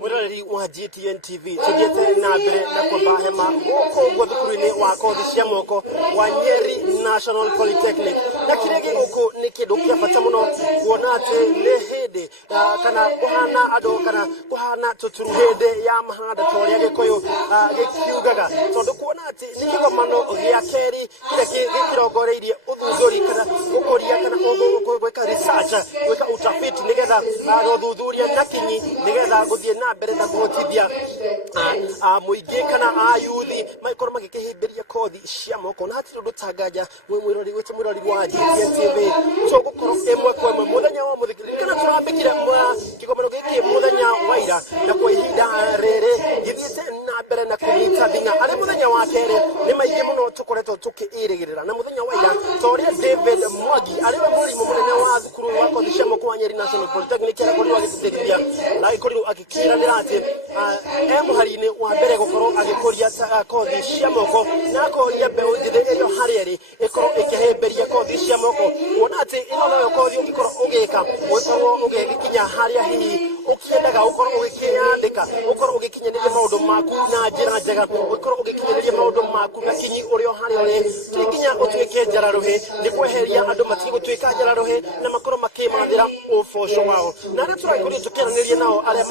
Murari wa GTN TV tujete na mbere na kwamba hema guko gwathukuru-ini wa kothi cia moko wa Nyeri National Polytechnic na kirege guko ni kindu kia bata muno kuona ati ni hindi kana kuhana andu kana kuhana tuturu hindi ya mahanda toria gikuyu gikiugaga tondu kuona ati ni kigomano gia keri kire kirongoreirie uthunduri kana gukuria kana gwika research gwika utafiti nigetha guthuthuria na kinyi nigetha guthie na mbere na kuhotithia muingi kana ayuthi maikorwo magikihimbiria kothi cia moko na hatiri undu tangaja mwirori wa GTN TV so gukorwo imwe kwa imwe muthenya wa muthikiri kana turambikire kigomano giki muthenya wa ira na kwa ihinda riri githiite na mbere na kunyita thing'a ari muthenya wa keri ni maingi muno tukoretwo tukiirigirira na muthenya wa ira toria David Mwangi ari mwarimu munene wa thukuru wa kothi cia moko wa Nyeri National Polytechnic era kothi agitithirithia na ikorwo agikira ndirati muhari-ini wa mbere gukorwo agikuria kothi cia moko na akoria mbeu njithi irio harieri ikorwo ikihimbiria kothi cia moko kuona ati ino noyo kothi ungikorwo ugika ukorwo ugikinya haria hihi ukiendaga ukorwo ugikinyandika ukorwo ugikinyaniria maundu maku na njira njega ukorwo ugikinyaniria maundu maku na kinyi urio haria uri tikinya utuike njararuhi ni kweheria andu matigutwika njararuhi na makorwo makimathira uboco wao na aria turaikorio tukiranĩria nao aria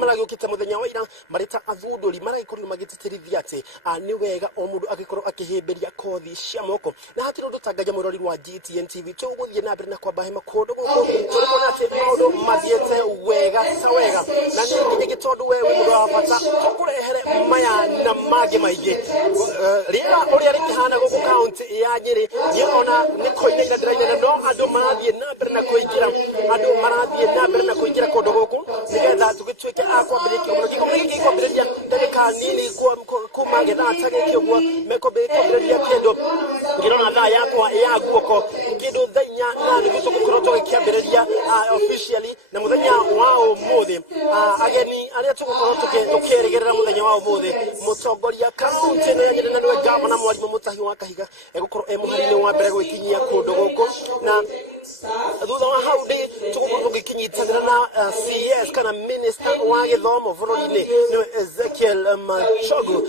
maragiukite muthenya wa ira marita athunduri maraikorwo magititirithia ati ni wega o mundu agikorwo akihimbiria kothi cia moko na hatiri undu tangaja murori wa GTN TV tuguthie na mbere na kwamba hema kundu guku turikuona ati maundu mathiete wega na ni gitondu we mundu wa bata tukurehere maya na mangĩ maingĩ rĩera ũrĩa rĩkĩhana gũkũ kaunti ya Nyeri yona nĩ koinaina ndĩraina no andũ marathiĩ na mbere na kũingĩra kũndũ gũkũ nĩgetha tũgĩtuĩke a kwambĩrĩria kĩgomano gĩkĩ kwambĩrĩria ndagĩka nini kuma getha atagĩke ũguo mekwambĩrĩria kĩndũ ngĩrona thaa yakwa ya guoko kĩndũ thaa inya na nĩguo tũgũkorwo tũgĩkĩambĩrĩria officially na mũthenya wa ũmũthĩ ageni arĩa tũgũkorwo tũkĩrĩgĩrĩra mũthenya wa ũmũthĩ mũtongoria kaunti-inĩ ya Nyeri na nĩwe ngavana Mwarimu Mutahi wa Kahiga egũkorwo mũhari-inĩ wa mbere gwĩkinyia kũndũ gũkũ na thutha wa hau ndi tugukorwo tũgĩkinyitanĩra na CS kana minister wa gĩthomo bũrũri-inĩ nĩwe Ezekiel Machogu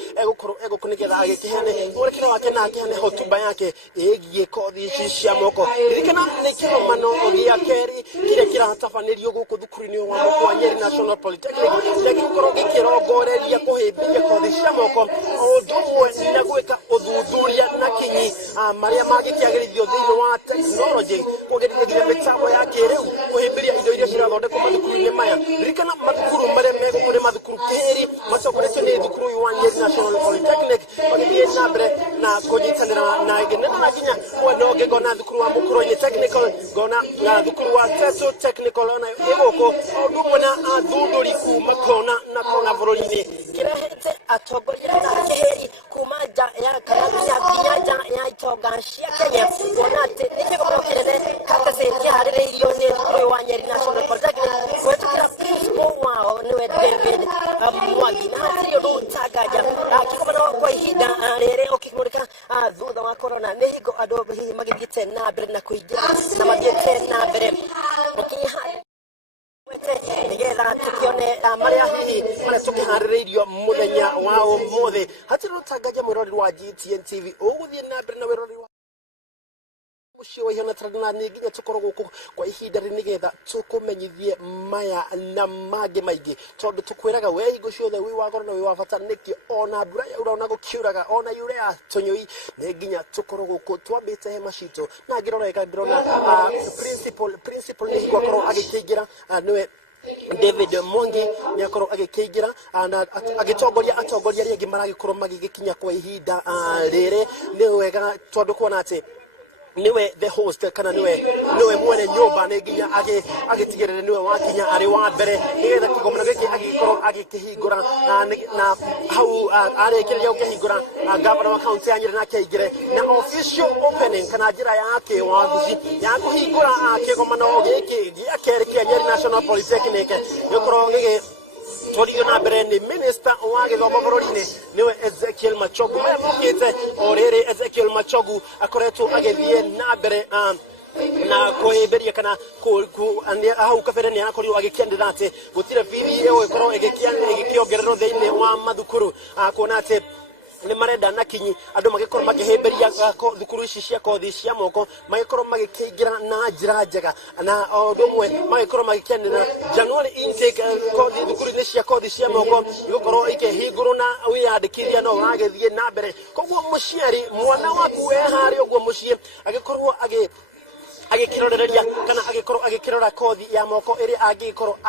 egũkũ nĩgetha agĩkĩheane mwerekera wake na akĩheane hotuba yake ĩgiĩ kothi ici cia moko ririkana nĩ kĩgomano gĩa keri kĩrĩa kĩratabanĩrio gũkũ thukuru-inĩ wa moko wa Nyeri National Polytechnic gĩgũkorwo gĩkĩrongoreria kũhĩmbĩria kothi cia moko o ũndũ ũmwe na gwĩka ũthuthuria na kinyi marĩa mangĩkĩagĩrithio thĩinĩ wa tekinoronjĩ kũgerithia mĩtambo ya kĩrĩu kũhĩmbĩria indo iria cirathondekwo mathukuru-inĩ maya ririkana mathukuru marĩa megũkũ nĩ mathukuru keri matongoretio nĩ thukuru wa Nyeri National Polytechnic magĩthiĩ na mbere na kũnyitanĩra na ngenena na nginya mwena ũngĩ ngona thukuru wa Mukurweini Technical ngona thukuru wa Tetu Technical ona ĩgũkũ o ũndũ ũmwe na athundũri kuma kona na kona bũrũri-inĩ kĩrehete atongoria na kĩhĩri kuma nja ya nja ya itonga cia Kenya kuona atĩ nĩ kĩgomano kĩnene kĩharĩrĩirio nĩ thukuru wa Nyeri National Polytechnic kũhetũkĩra principal wao nĩwe David Mwangi na hatirĩ ũndũ ũtangaja kĩgomano kwa ihinda rĩrĩ ũkĩmũrĩka thutha wa corona nĩ hingo andũ hihi magĩthiĩte na mbere na kũingĩra na mathiĩte na mbere gũkinya nigetha tukione marĩa hihi marĩa tũkĩharĩrĩirio mũthenya wa ũmũthĩ hatirĩ ũtangaja mwĩrori wa GTN TV ũgũthiĩ na mbere na wĩrori wa ucio ihana tarana nĩ nginya tũkorwo gũkũ kwa ihinda rĩ nĩgetha tũkũmenyithie maya na mangĩ maingĩ tondũ tũkwĩraga we hingo ciothe wĩ wa goro na wĩ wa bata nĩkĩo ona mbura yaura ona gũkiuraga ona yure ya tũnyũi nĩ nginya tũkorwo gũkũ twambĩte hema citũ na ngĩrora ĩka ndĩrona principal nĩ hingo akorwo agĩkĩingĩra nĩwe David Mwangi nĩ akorwo agĩkĩingĩra na agĩtongoria atongoria arĩa angĩ maragĩkorwo magĩgĩkinya kwa ihinda rĩrĩ nĩ wega tondũ kuona atĩ niwe the host kana niwe mwene nyumba nĩ nginya agĩtigĩrĩra niwe wakinya arĩ wa mbere nĩgetha kĩgomano gĩkĩ agĩkorwo agĩkĩhingũra na hau arĩkĩrĩria gũkĩhingũra ngavana wa kaunti ya Nyeri nake aingĩre na official opening kana njĩra ya kĩwabici ya kũhingũra kĩgomano gĩkĩ gĩa kerĩ kĩa Nyeri National Polytechnic gĩkorwo twario na mbere nĩ minister wa gĩthomo bũrũri-inĩ nĩwe Ezekiel Machogu maya mokĩte o rĩrĩ Ezekiel Machogu akoretwo agĩthiĩ na mbere na kuhimberia kana hau kabere ni akorirwo agikiandira ati gutire bibi iyo ikorwo igikiongererwo thiini wa mathukuru kuona ati ni marenda na kinyi andu magikorwo makihimberia thukuru ici cia kothi cia moko magikorwo magikingira na njira njega na undu mwe magikorwo magikianira January intake thukuru ni cia kothi cia moko igukorwo ikihingurwo na wiyandikithia no wagithie na mbere koguo muciari mwana waku we hari uguo mucie agikorwo agikiroreria kana agikorwo agikirora kothi ya moko iri agikorwo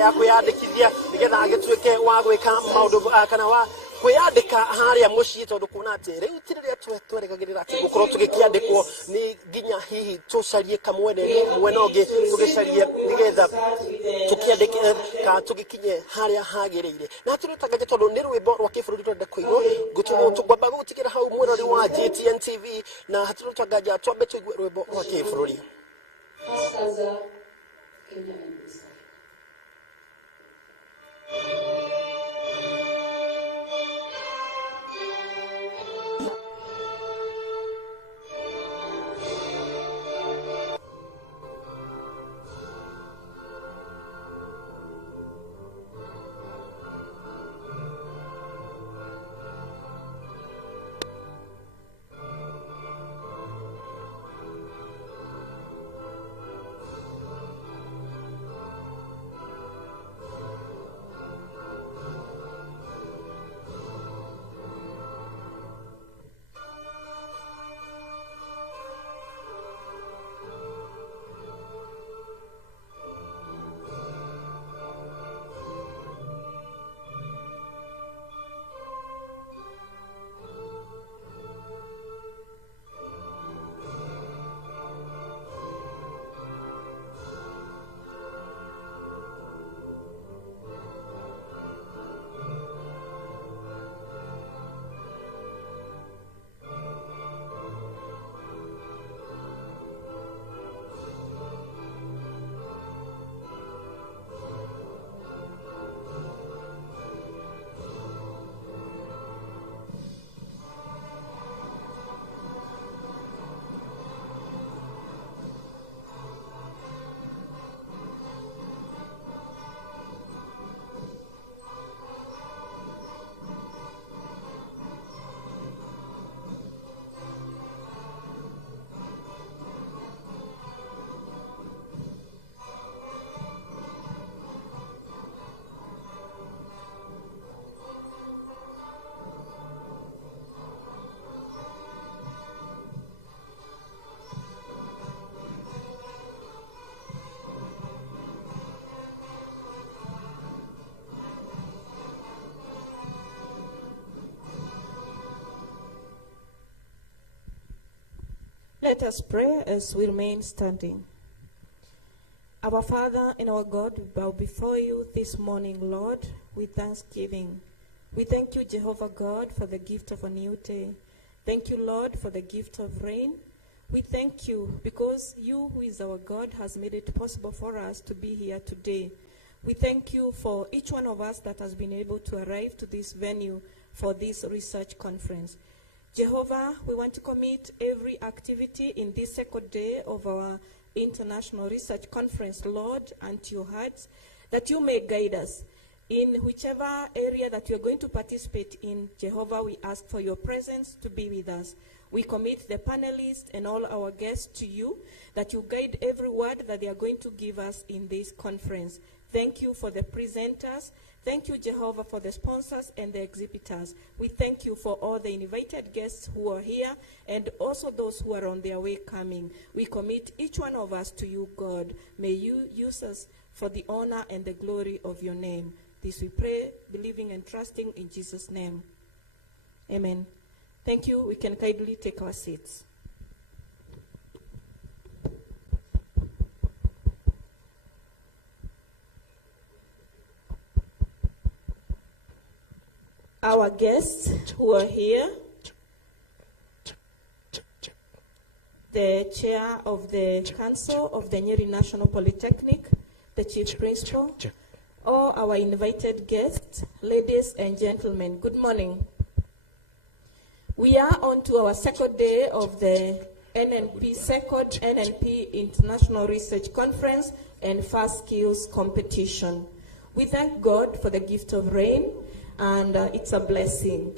ya kuyandikithia nigetha agituike wa gwika maundu kana wa kwiyandika haria mucii tondu kuona ati riu tiriria tweregagirira ati gukorwo tugikiandikwo ni ginya hihi tucarie kamwene mwena ungi tugicarie nigetha tukiandike ka tugikinye haria hagirire na turutagaje tondu ni rwimbo rwa kibururi twenda kuigwo ngwamba gutigira hau mwena wa GTN TV na haturutagaja twambe tuigwe rwimbo rwa kibururi. Let us pray as we remain standing. Our Father and our God, we bow before you this morning, Lord, with thanksgiving. We thank you, Jehovah God, for the gift of a new day. Thank you, Lord, for the gift of rain. We thank you because you, who is our God, has made it possible for us to be here today. We thank you for each one of us that has been able to arrive to this venue for this research conference. Jehovah, we want to commit every activity in this second day of our International Research Conference, Lord, unto your hearts, that you may guide us. In whichever area that we are going to participate in, Jehovah, we ask for your presence to be with us. We commit the panelists and all our guests to you, that you guide every word that they are going to give us in this conference. Thank you for the presenters. Thank you, Jehovah, for the sponsors and the exhibitors. We thank you for all the invited guests who are here and also those who are on their way coming. We commit each one of us to you, God. May you use us for the honor and the glory of your name. This we pray, believing and trusting in Jesus' name. Amen. Thank you. We can kindly take our seats. Our guests who are here, the chair of the council of the Nyeri National Polytechnic, the chief principal, all our invited guests, ladies and gentlemen, good morning. We are on to our second day of the NNP SECOD, NNP International Research Conference, and Fast Skills Competition. We thank God for the gift of rain, and it's a blessing.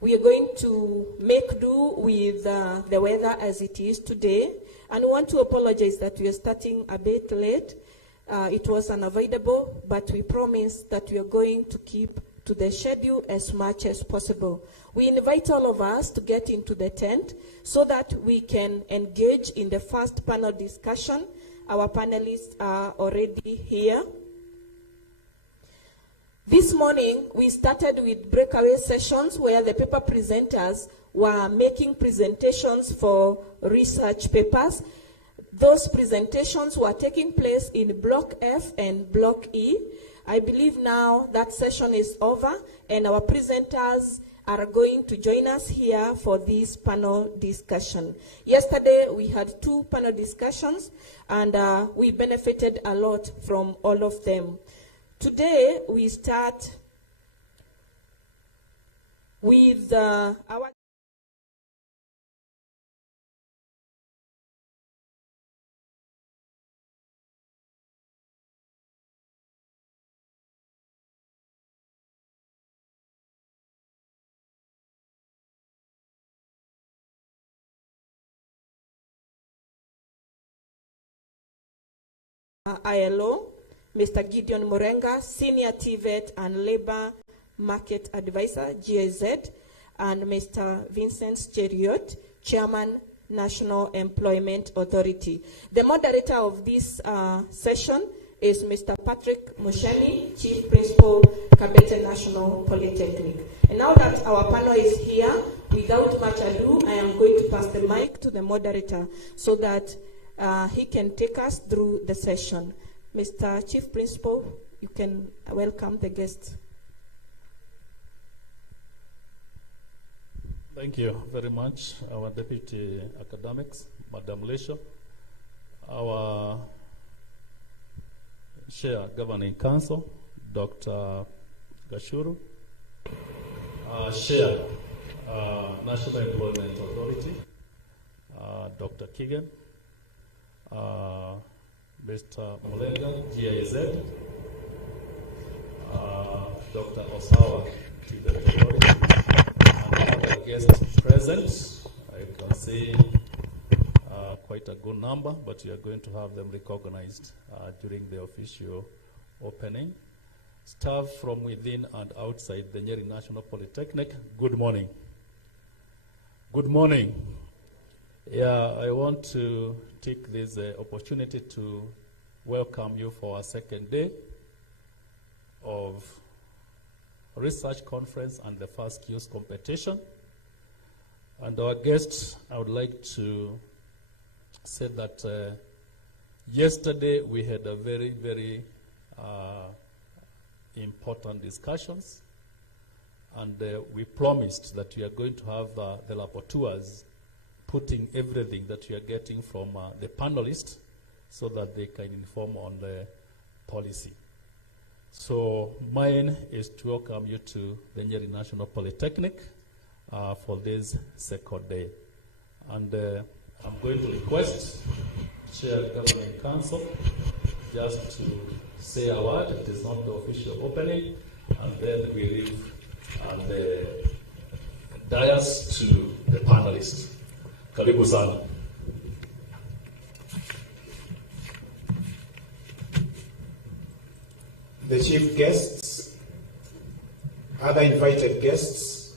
We are going to make do with the weather as it is today, and we want to apologize that we are starting a bit late. It was unavoidable, but we promise that we are going to keep to the schedule as much as possible. We invite all of us to get into the tent so that we can engage in the first panel discussion. Our panelists are already here. This morning, we started with breakaway sessions where the paper presenters were making presentations for research papers. Those presentations were taking place in Block F and Block E. I believe now that session is over, and our presenters are going to join us here for this panel discussion. Yesterday, we had 2 panel discussions, and we benefited a lot from all of them. Today, we start with our... ILO, Mr. Gideon Morenga, Senior TVET and Labor Market Advisor, GIZ, and Mr. Vincent Cheriot, Chairman, National Employment Authority. The moderator of this session is Mr. Patrick Mushani, Chief Principal, Kabete National Polytechnic. And now that our panel is here, without much ado, I am going to pass the mic to the moderator so that he can take us through the session. Mr. Chief Principal, you can welcome the guests. Thank you very much, our Deputy Academics, Madam Lesho, our Chair Governing Council, Dr. Gashuru, our Chair National Employment Authority, Dr. Keegan, Mr. Molenga, GIZ, Dr. Osawa, and other guests present. I can see quite a good number, but we are going to have them recognized during the official opening. Staff from within and outside the Nyeri National Polytechnic, good morning. Good morning. Yeah, I want to take this opportunity to welcome you for our second day of research conference and the Fast Skills competition. And our guests, I would like to say that yesterday we had a very, very important discussions, and we promised that we are going to have the rapporteurs putting everything that we are getting from the panelists so that they can inform on the policy. So mine is to welcome you to the Nyeri National Polytechnic for this second day. And I'm going to request Chair Governing Council just to say a word. It is not the official opening, and then we leave the dais to the panelists. Karibu sana. The chief guests, other invited guests,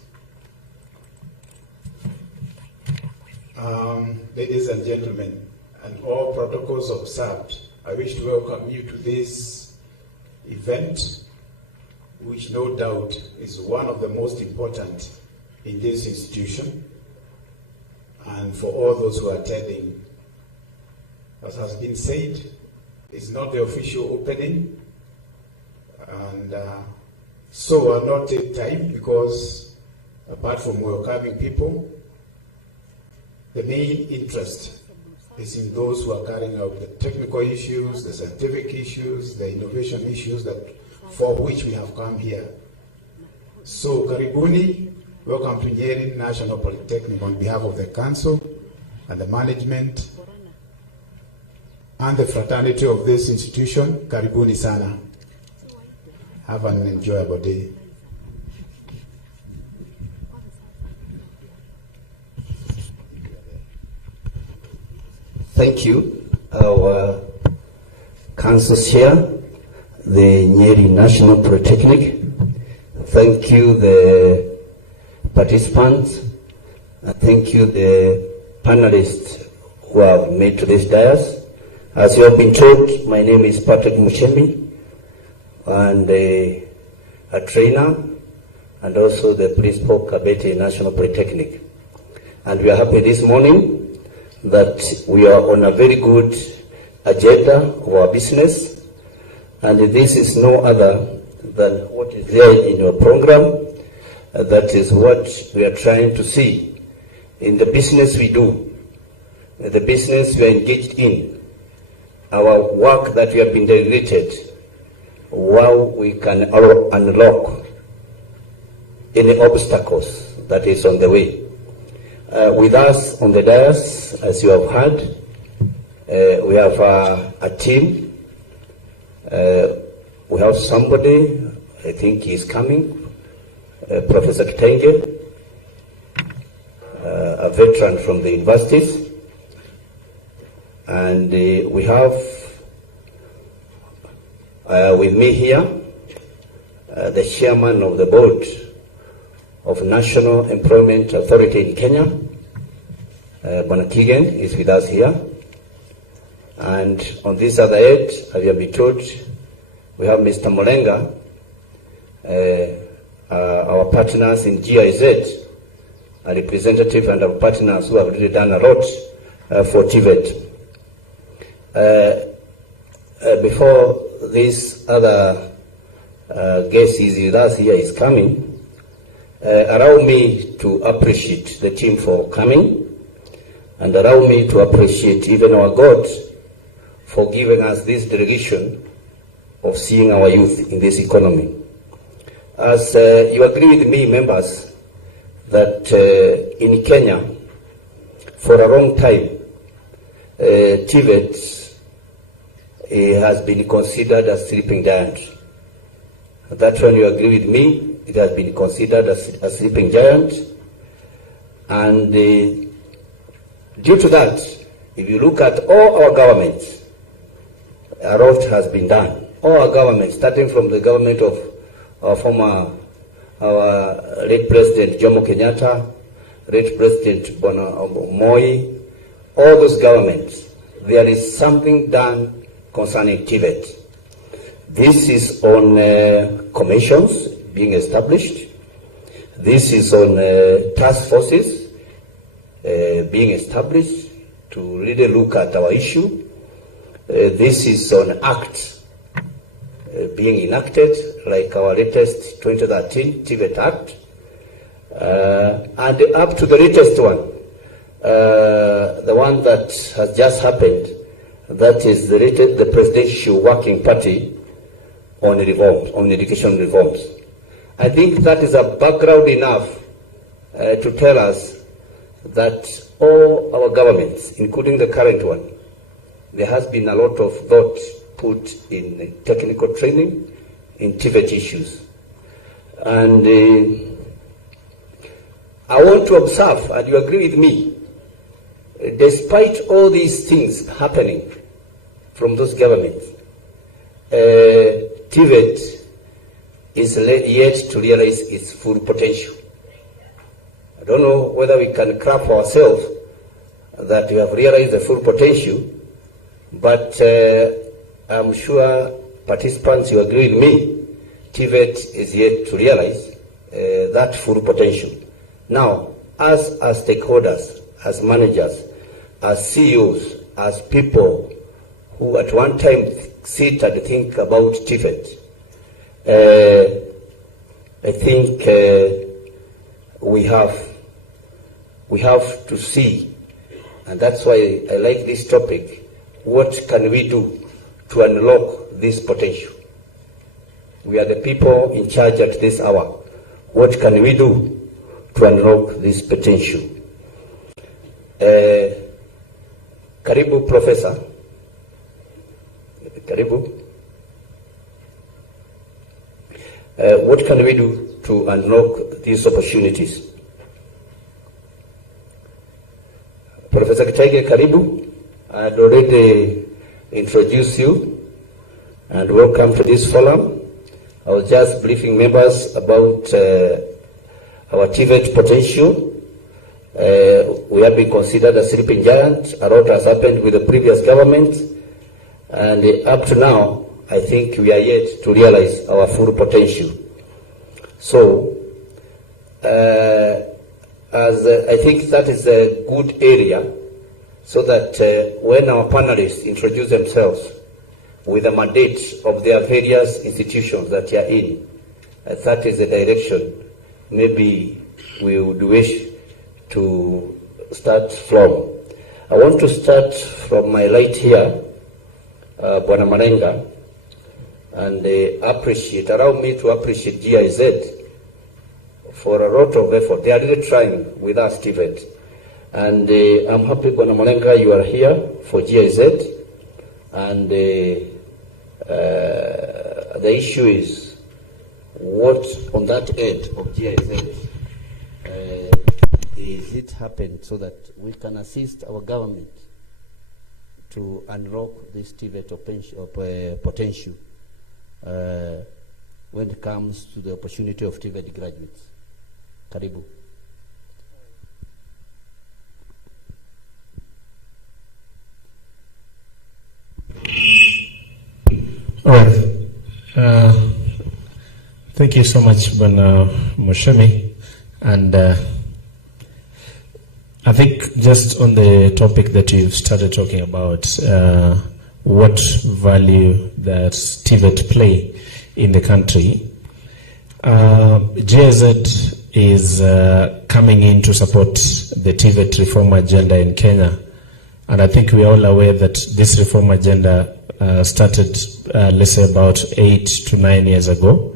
ladies and gentlemen, and all protocols observed, I wish to welcome you to this event, which no doubt is one of the most important in this institution. And for all those who are attending, as has been said, it's not the official opening, and so I'll not take time because apart from welcoming people, the main interest is in those who are carrying out the technical issues, the scientific issues, the innovation issues for which we have come here. So, karibuni, welcome to Nyeri National Polytechnic on behalf of the Council and the management and the fraternity of this institution, karibuni sana. Have an enjoyable day. Thank you, our Council Chair, the Nyeri National Polytechnic. Thank you, the participants. And thank you, the panelists who have made today's dais. As you have been told, my name is Patrick Muchemi, and a trainer, and also the principal Kabete National Polytechnic. And we are happy this morning that we are on a very good agenda of our business, and this is no other than what is there in your program. That is what we are trying to see in the business we do, the business we are engaged in, our work that we have been delegated, how we can unlock any obstacles that is on the way. With us on the dais, as you have heard, we have a team. We have somebody, I think he is coming, Professor Kitenge, a veteran from the universities. And we have with me here the chairman of the board of National Employment Authority in Kenya, Bwana Kigen, is with us here. And on this other end, as you have been told, we have Mr. Molenga, our partners in GIZ, a representative, and our partners who have really done a lot for TVET. Before this other guest is with us here is coming, allow me to appreciate the team for coming, and allow me to appreciate even our God for giving us this delegation of seeing our youth in this economy. As you agree with me, members, that in Kenya, for a long time, TVET has been considered a sleeping giant. That one you agree with me, it has been considered a sleeping giant. And due to that, if you look at all our governments, a lot has been done. All our governments, starting from the government of our late President Jomo Kenyatta, late President Moi, all those governments, there is something done concerning TVET. This is on commissions being established. This is on task forces being established to really look at our issue. This is on acts being enacted, like our latest 2013 TVET Act, and up to the latest one, the one that has just happened, that is the Presidential Working Party on reforms, on education reforms. I think that is a background enough to tell us that all our governments, including the current one, there has been a lot of thought put in technical training in TVET issues. And I want to observe, and you agree with me, despite all these things happening from those governments, TVET is yet to realize its full potential. I don't know whether we can clap for ourselves that we have realized the full potential, but I'm sure participants, you agree with me, TVET is yet to realize that full potential. Now, as stakeholders, as managers, as CEOs, as people who at one time sit and think about TVET, I think we have to see, and that's why I like this topic, what can we do to unlock this potential? We are the people in charge at this hour. What can we do to unlock this potential? Karibu Professor. Karibu. What can we do to unlock these opportunities? Professor Kitaige, karibu. I had already introduced you and welcome to this forum. I was just briefing members about our TVET potential. We have been considered a sleeping giant. A lot has happened with the previous government, and up to now, I think we are yet to realize our full potential. So, I think that is a good area, so that when our panelists introduce themselves with the mandate of their various institutions that you are in, that is the direction maybe we would wish to start from. I want to start from my right here, Bwana Marenga, and allow me to appreciate GIZ for a lot of effort. They are really trying with us, TVET. And I'm happy, Bwana Marenga, you are here for GIZ. And the issue is what on that end of GIZ is it happened so that we can assist our government to unlock this TVET potential when it comes to the opportunity of TVET graduates. Karibu. All right. Thank you so much, Bwana Mushemi. And I think just on the topic that you've started talking about, what value that TVET play in the country, GIZ is coming in to support the TVET reform agenda in Kenya. And I think we are all aware that this reform agenda started, let's say, about 8 to 9 years ago,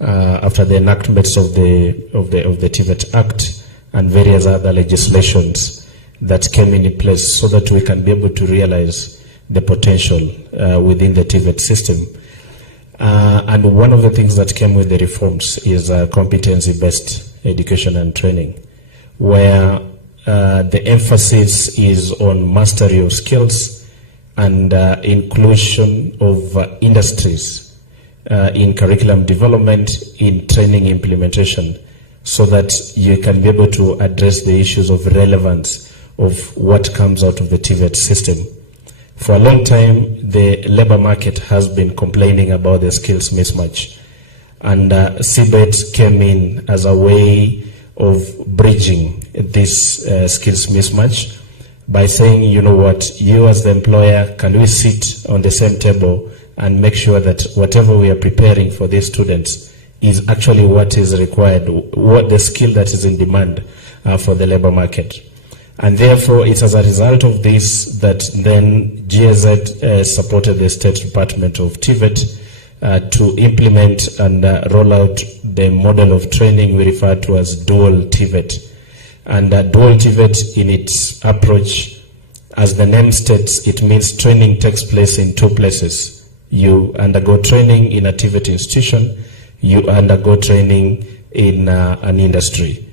after the enactments of the TVET Act and various other legislations that came in place, so that we can be able to realize the potential within the TVET system. And one of the things that came with the reforms is competency-based education and training, where the emphasis is on mastery of skills and inclusion of industries in curriculum development, in training implementation, so that you can be able to address the issues of relevance of what comes out of the TVET system. For a long time, the labor market has been complaining about the skills mismatch. And CBET came in as a way of bridging this skills mismatch by saying, you know what, you as the employer, can we sit on the same table and make sure that whatever we are preparing for these students is actually what is required, what the skill that is in demand for the labor market. And therefore, it's as a result of this that then GIZ supported the State Department of TVET to implement and roll out the model of training we refer to as dual TVET. And dual TVET, in its approach, as the name states, it means training takes place in two places. You undergo training in a TVET institution, you undergo training in an industry.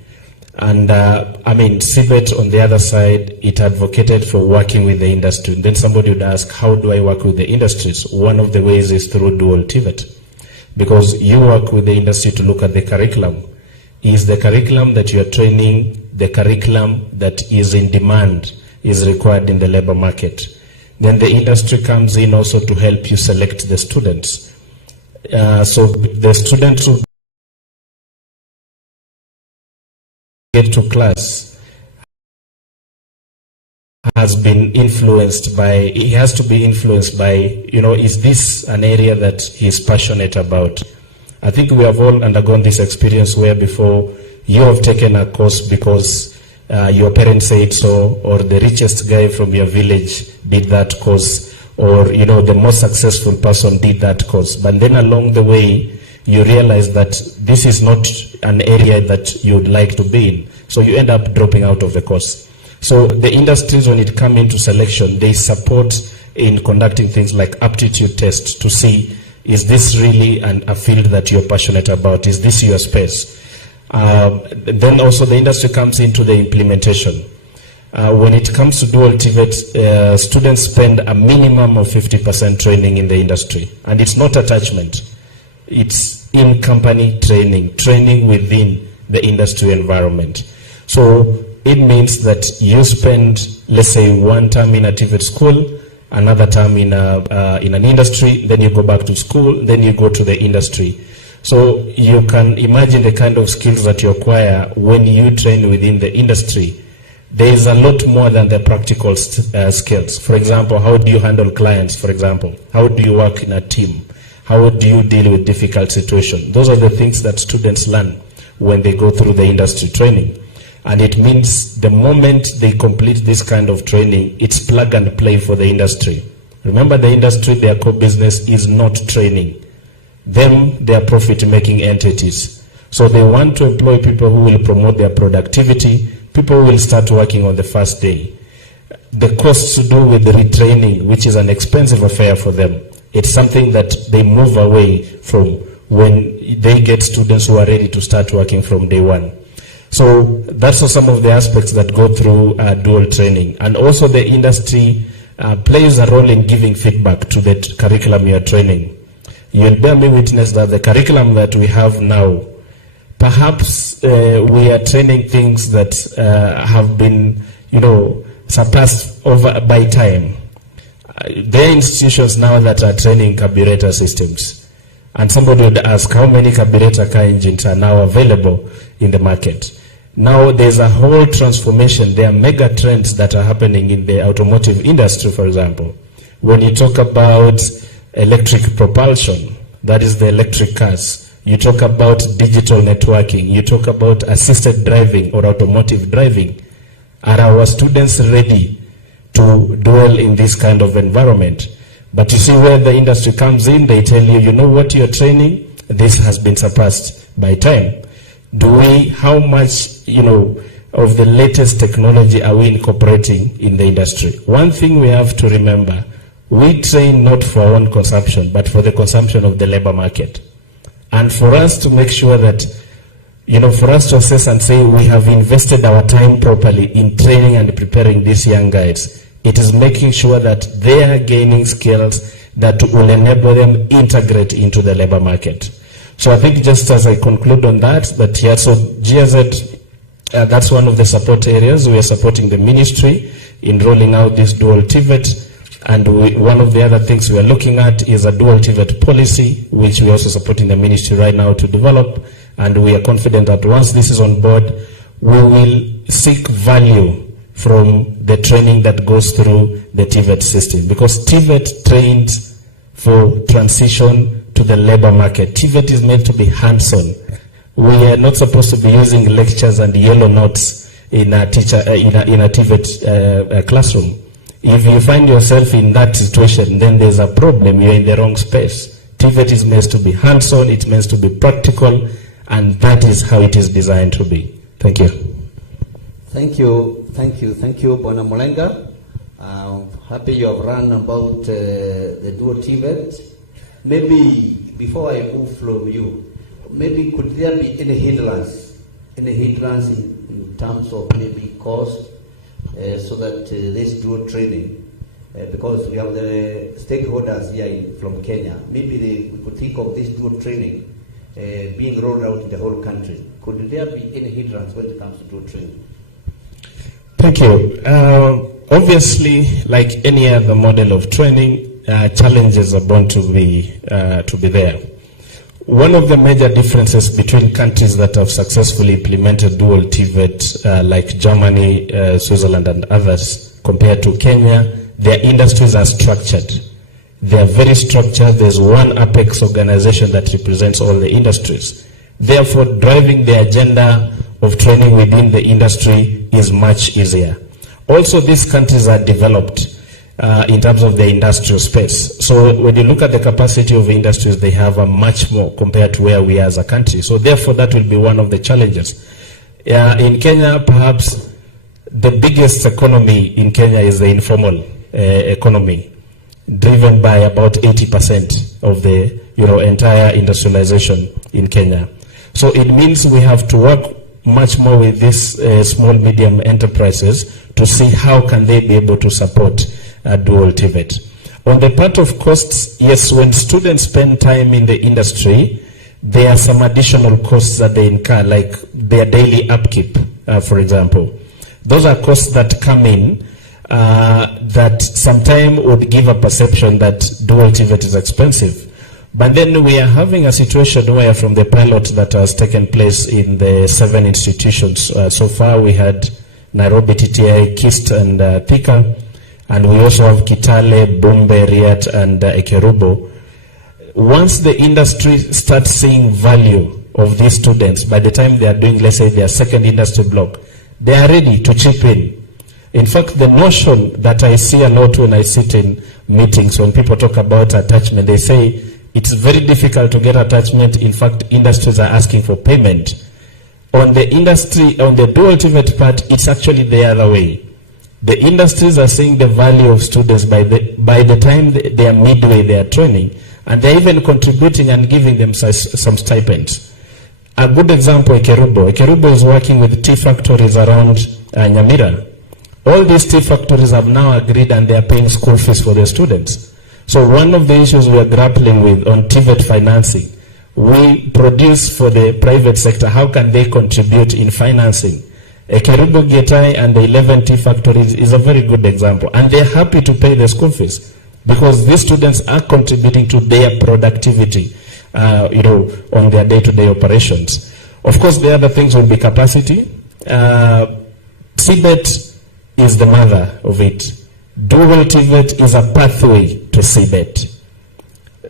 And CBET on the other side, it advocated for working with the industry. And then somebody would ask, how do I work with the industries? One of the ways is through dual TVET, because you work with the industry to look at the curriculum. Is the curriculum that you are training the curriculum that is in demand, is required in the labor market? Then the industry comes in also to help you select the students. So the students who get to class has been influenced by, he has to be influenced by, is this an area that he's passionate about? I think we have all undergone this experience where before you have taken a course because your parents said so, or the richest guy from your village did that course, or the most successful person did that course. But then along the way, you realize that this is not an area that you would like to be in. So you end up dropping out of the course. So the industries, when it comes into selection, they support in conducting things like aptitude tests to see, is this really a field that you're passionate about? Is this your space? Then also the industry comes into the implementation. When it comes to dual TVET, students spend a minimum of 50% training in the industry. And it's not attachment. It's in-company training within the industry environment. So it means that you spend, let's say, one term in a TVET school, another term in an industry, then you go back to school, then you go to the industry. So you can imagine the kind of skills that you acquire when you train within the industry. There is a lot more than the practical skills. For example, how do you handle clients, for example? How do you work in a team? How do you deal with difficult situations? Those are the things that students learn when they go through the industry training. And it means the moment they complete this kind of training, it's plug and play for the industry. Remember, the industry, their core business is not training. Them, they are profit-making entities. So they want to employ people who will promote their productivity, people who will start working on the first day. The costs to do with the retraining, which is an expensive affair for them, it's something that they move away from when they get students who are ready to start working from day one. So that's some of the aspects that go through dual training. And also the industry plays a role in giving feedback to the curriculum you're training. You'll bear me witness that the curriculum that we have now, perhaps we are training things that have been, surpassed over by time. There are institutions now that are training carburetor systems. And somebody would ask, how many carburetor car engines are now available in the market? Now there's a whole transformation. There are mega trends that are happening in the automotive industry, for example. When you talk about electric propulsion, that is the electric cars. You talk about digital networking. You talk about assisted driving or automotive driving. Are our students ready to dwell in this kind of environment? But you see where the industry comes in, they tell you, you know what you're training, this has been surpassed by time. How much, of the latest technology are we incorporating in the industry? One thing we have to remember, we train not for our own consumption, but for the consumption of the labor market. And for us to make sure that, for us to assess and say we have invested our time properly in training and preparing these young guys, it is making sure that they are gaining skills that will enable them integrate into the labor market. So I think just as I conclude on that so GIZ, that's one of the support areas. We are supporting the ministry in rolling out this dual TVET. And one of the other things we are looking at is a dual TVET policy, which we are also supporting the ministry right now to develop. And we are confident that once this is on board, we will seek value from the training that goes through the TVET system. Because TVET trains for transition to the labor market. TVET is meant to be hands-on. We are not supposed to be using lectures and yellow notes in a TVET classroom. If you find yourself in that situation, then there's a problem. You're in the wrong space. TVET is meant to be hands-on, it's meant to be practical, and that is how it is designed to be. Thank you. Thank you, Bwana Mulenga. I'm happy you have run about the dual TVET. Maybe before I move from you, maybe could there be any hindrance in terms of maybe cost, so that this dual training, because we have the stakeholders here from Kenya, maybe we could think of this dual training being rolled out in the whole country. Could there be any hindrance when it comes to dual training? Thank you. Obviously, like any other model of training, challenges are bound to be there. One of the major differences between countries that have successfully implemented dual TVET, like Germany, Switzerland, and others, compared to Kenya, their industries are structured. They are very structured. There's one apex organization that represents all the industries. Therefore, driving the agenda of training within the industry is much easier. Also, these countries are developed in terms of the industrial space. So when you look at the capacity of industries, they have a much more compared to where we are as a country. So therefore, that will be one of the challenges. In Kenya, perhaps the biggest economy in Kenya is the informal economy, driven by about 80% of the entire industrialization in Kenya. So it means we have to work much more with these small, medium enterprises to see how can they be able to support dual TVET. On the part of costs, yes, when students spend time in the industry, there are some additional costs that they incur, like their daily upkeep, for example. Those are costs that come in that sometimes would give a perception that dual TVET is expensive. But then we are having a situation where from the pilot that has taken place in the 7 institutions, so far we had Nairobi, TTI, KIST, and Thika, and we also have Kitale, Bombe, Riat, and Ekerubo. Once the industry starts seeing value of these students, by the time they are doing, let's say, their second industry block, they are ready to chip in. In fact, the notion that I see a lot when I sit in meetings, when people talk about attachment, they say it's very difficult to get attachment. In fact, industries are asking for payment. On the industry, on the dual TVET part, it's actually the other way. The industries are seeing the value of students by the time they are midway their training, and they're even contributing and giving them some stipends. A good example, Ekerubo. Ekerubo is working with tea factories around Nyamira. All these tea factories have now agreed and they are paying school fees for their students. So one of the issues we are grappling with on TVET financing, we produce for the private sector, how can they contribute in financing? Ekerubo, Getai, and the 11 tea factories is a very good example. And they're happy to pay the school fees because these students are contributing to their productivity, on their day-to-day operations. Of course, the other things will be capacity. CBET is the mother of it. Dual TVET is a pathway to CBET.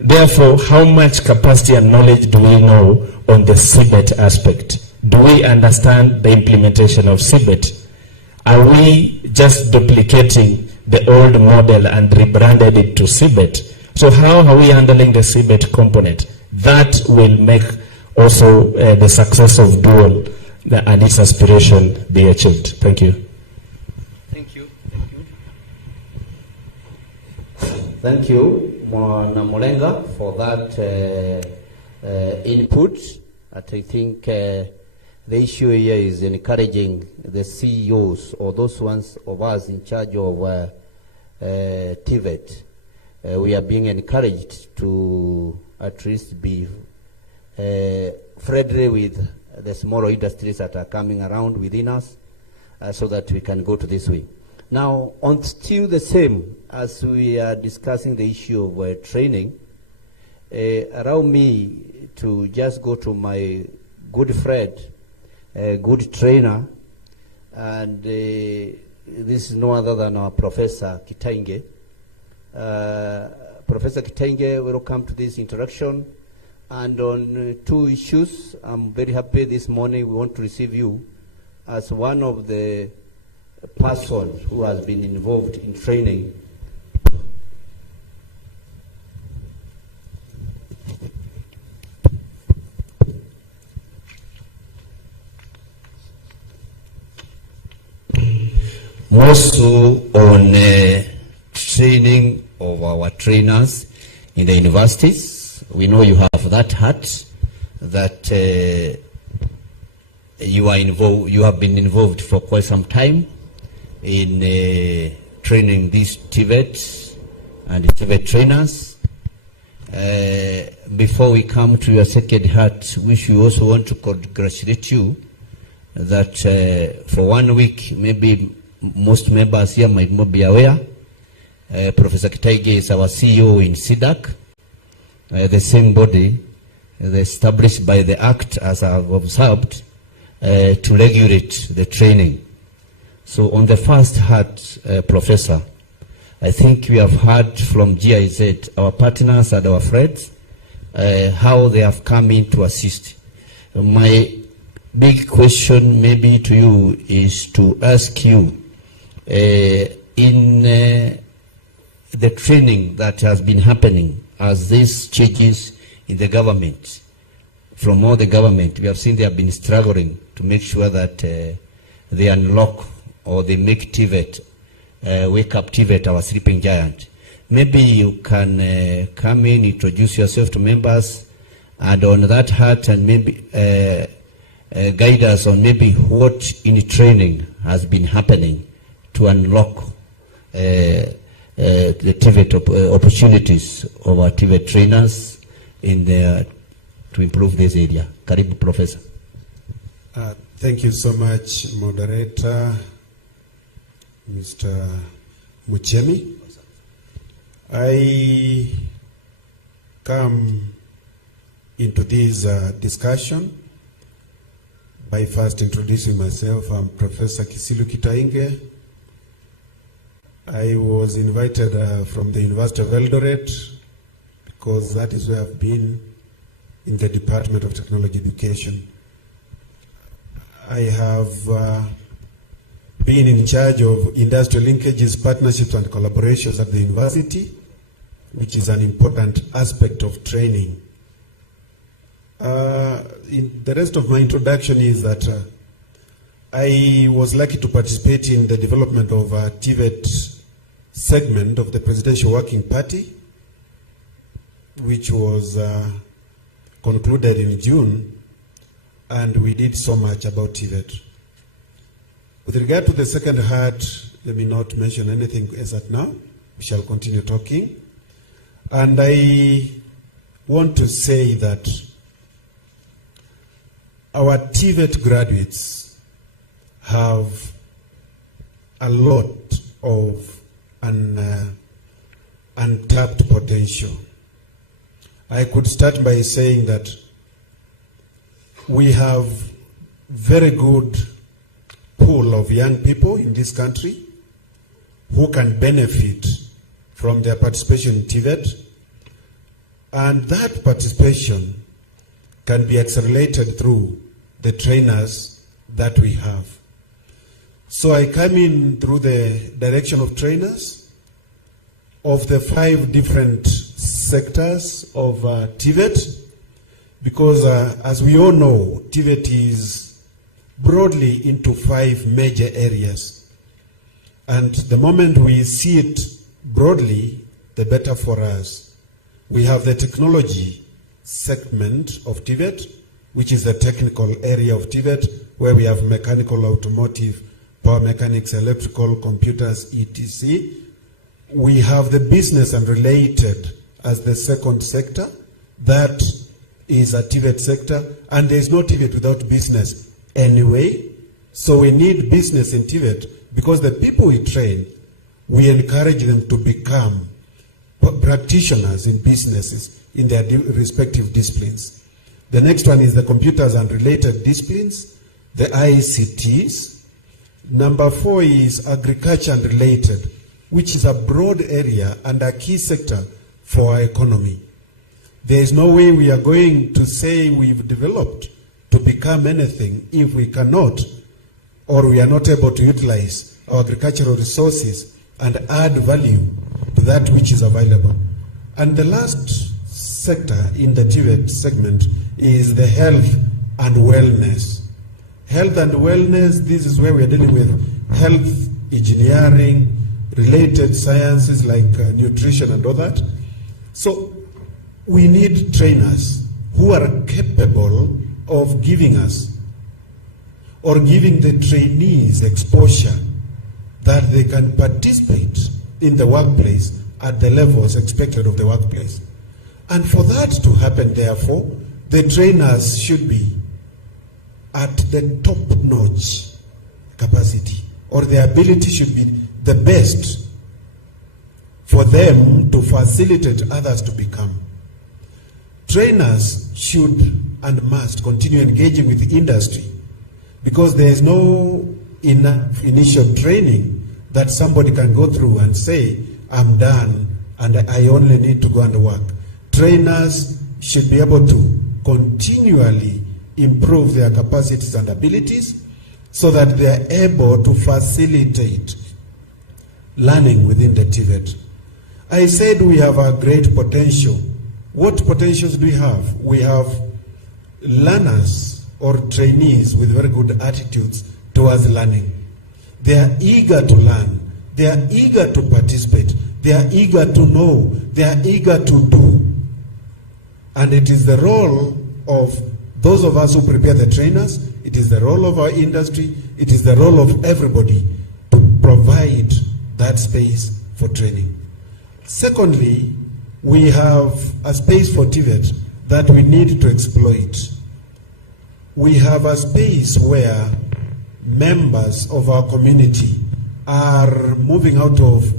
Therefore, how much capacity and knowledge do we know on the CBET aspect? Do we understand the implementation of CBET? Are we just duplicating the old model and rebranded it to CBET? So how are we handling the CBET component? That will make also the success of dual and its aspiration be achieved. Thank you. Thank you, Mwana Mulenga, for that input. I think the issue here is encouraging the CEOs or those ones of us in charge of TVET. We are being encouraged to at least be friendly with the smaller industries that are coming around within us so that we can go to this way. Now, on still the same, as we are discussing the issue of training, allow me to just go to my good friend, good trainer, and this is no other than our Professor Kitainge. Professor Kitainge, welcome to this introduction. And on 2 issues, I'm very happy this morning we want to receive you as one of the person who has been involved in training. Also on training of our trainers in the universities. We know you have that hat that you are involved. You have been involved for quite some time in training these TVET and TVET trainers. Before we come to your second hat, which we also want to congratulate you that for 1 week, maybe most members here might not be aware, Professor Kitainge is our CEO in SIDAC, the same body established by the Act, as I have observed, to regulate the training. So on the first hat, Professor, I think we have heard from GIZ, our partners and our friends, how they have come in to assist. My big question maybe to you is to ask you, in the training that has been happening as these changes in the government, from all the government, we have seen they have been struggling to make sure that they unlock or they make TVET, wake up TVET, our sleeping giant. Maybe you can come in, introduce yourself to members, and on that hat, and maybe guide us on maybe what in training has been happening to unlock the TVET opportunities of our TVET trainers to improve this area. Karibu, Professor. Thank you so much, Moderator, Mr. Muchemi. I come into this discussion by first introducing myself. I'm Professor Kisilu Kitainge. I was invited from the University of Eldoret because that is where I've been in the Department of Technology Education. I have been in charge of industrial linkages, partnerships, and collaborations at the university, which is an important aspect of training. The rest of my introduction is that I was lucky to participate in the development of a TVET segment of the Presidential Working Party, which was concluded in June, and we did so much about TVET. With regard to the second part, let me not mention anything as at now. We shall continue talking. And I want to say that our TVET graduates have a lot of untapped potential. I could start by saying that we have very good pool of young people in this country who can benefit from their participation in TVET, and that participation can be accelerated through the trainers that we have. So I come in through the direction of trainers of the 5 different sectors of TVET, because as we all know, TVET is broadly into 5 major areas. And the moment we see it broadly, the better for us. We have the technology segment of TVET, which is the technical area of TVET, where we have mechanical, automotive, power mechanics, electrical, computers, etc. We have the business and related as the second sector. That is a TVET sector, and there is no TVET without business anyway. So we need business in TVET, because the people we train, we encourage them to become practitioners in businesses in their respective disciplines. The next one is the computers and related disciplines, the ICTs. Number 4 is agriculture and related, which is a broad area and a key sector for our economy. There is no way we are going to say we've developed to become anything if we cannot, or we are not able to utilize our agricultural resources and add value to that which is available. And the last sector in the TVET segment is the health and wellness. Health and wellness, this is where we are dealing with health, engineering, related sciences like nutrition and all that. So we need trainers who are capable of giving us or giving the trainees exposure that they can participate in the workplace at the levels expected of the workplace. And for that to happen, therefore, the trainers should be at the top-notch capacity, or their ability should be the best for them to facilitate others to become. Trainers should and must continue engaging with industry, because there is no enough initial training that somebody can go through and say, I'm done and I only need to go and work. Trainers should be able to continually improve their capacities and abilities so that they are able to facilitate learning within the TVET. I said we have a great potential. What potentials do we have? We have learners or trainees with very good attitudes towards learning. They are eager to learn. They are eager to participate. They are eager to know. They are eager to do. And it is the role of those of us who prepare the trainers, it is the role of our industry, it is the role of everybody to provide that space for training. Secondly, we have a space for TVET that we need to exploit. We have a space where members of our community are moving out of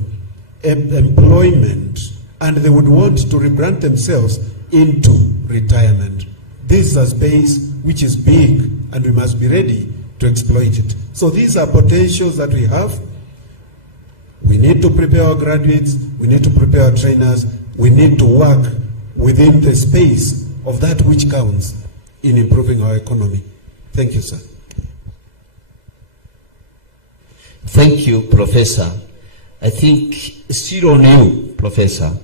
employment and they would want to rebrand themselves into retirement. This is a space which is big and we must be ready to exploit it. So these are potentials that we have. We need to prepare our graduates, we need to prepare our trainers, we need to work within the space of that which counts in improving our economy. Thank you, sir. Thank you, Professor. I think still on you, Professor,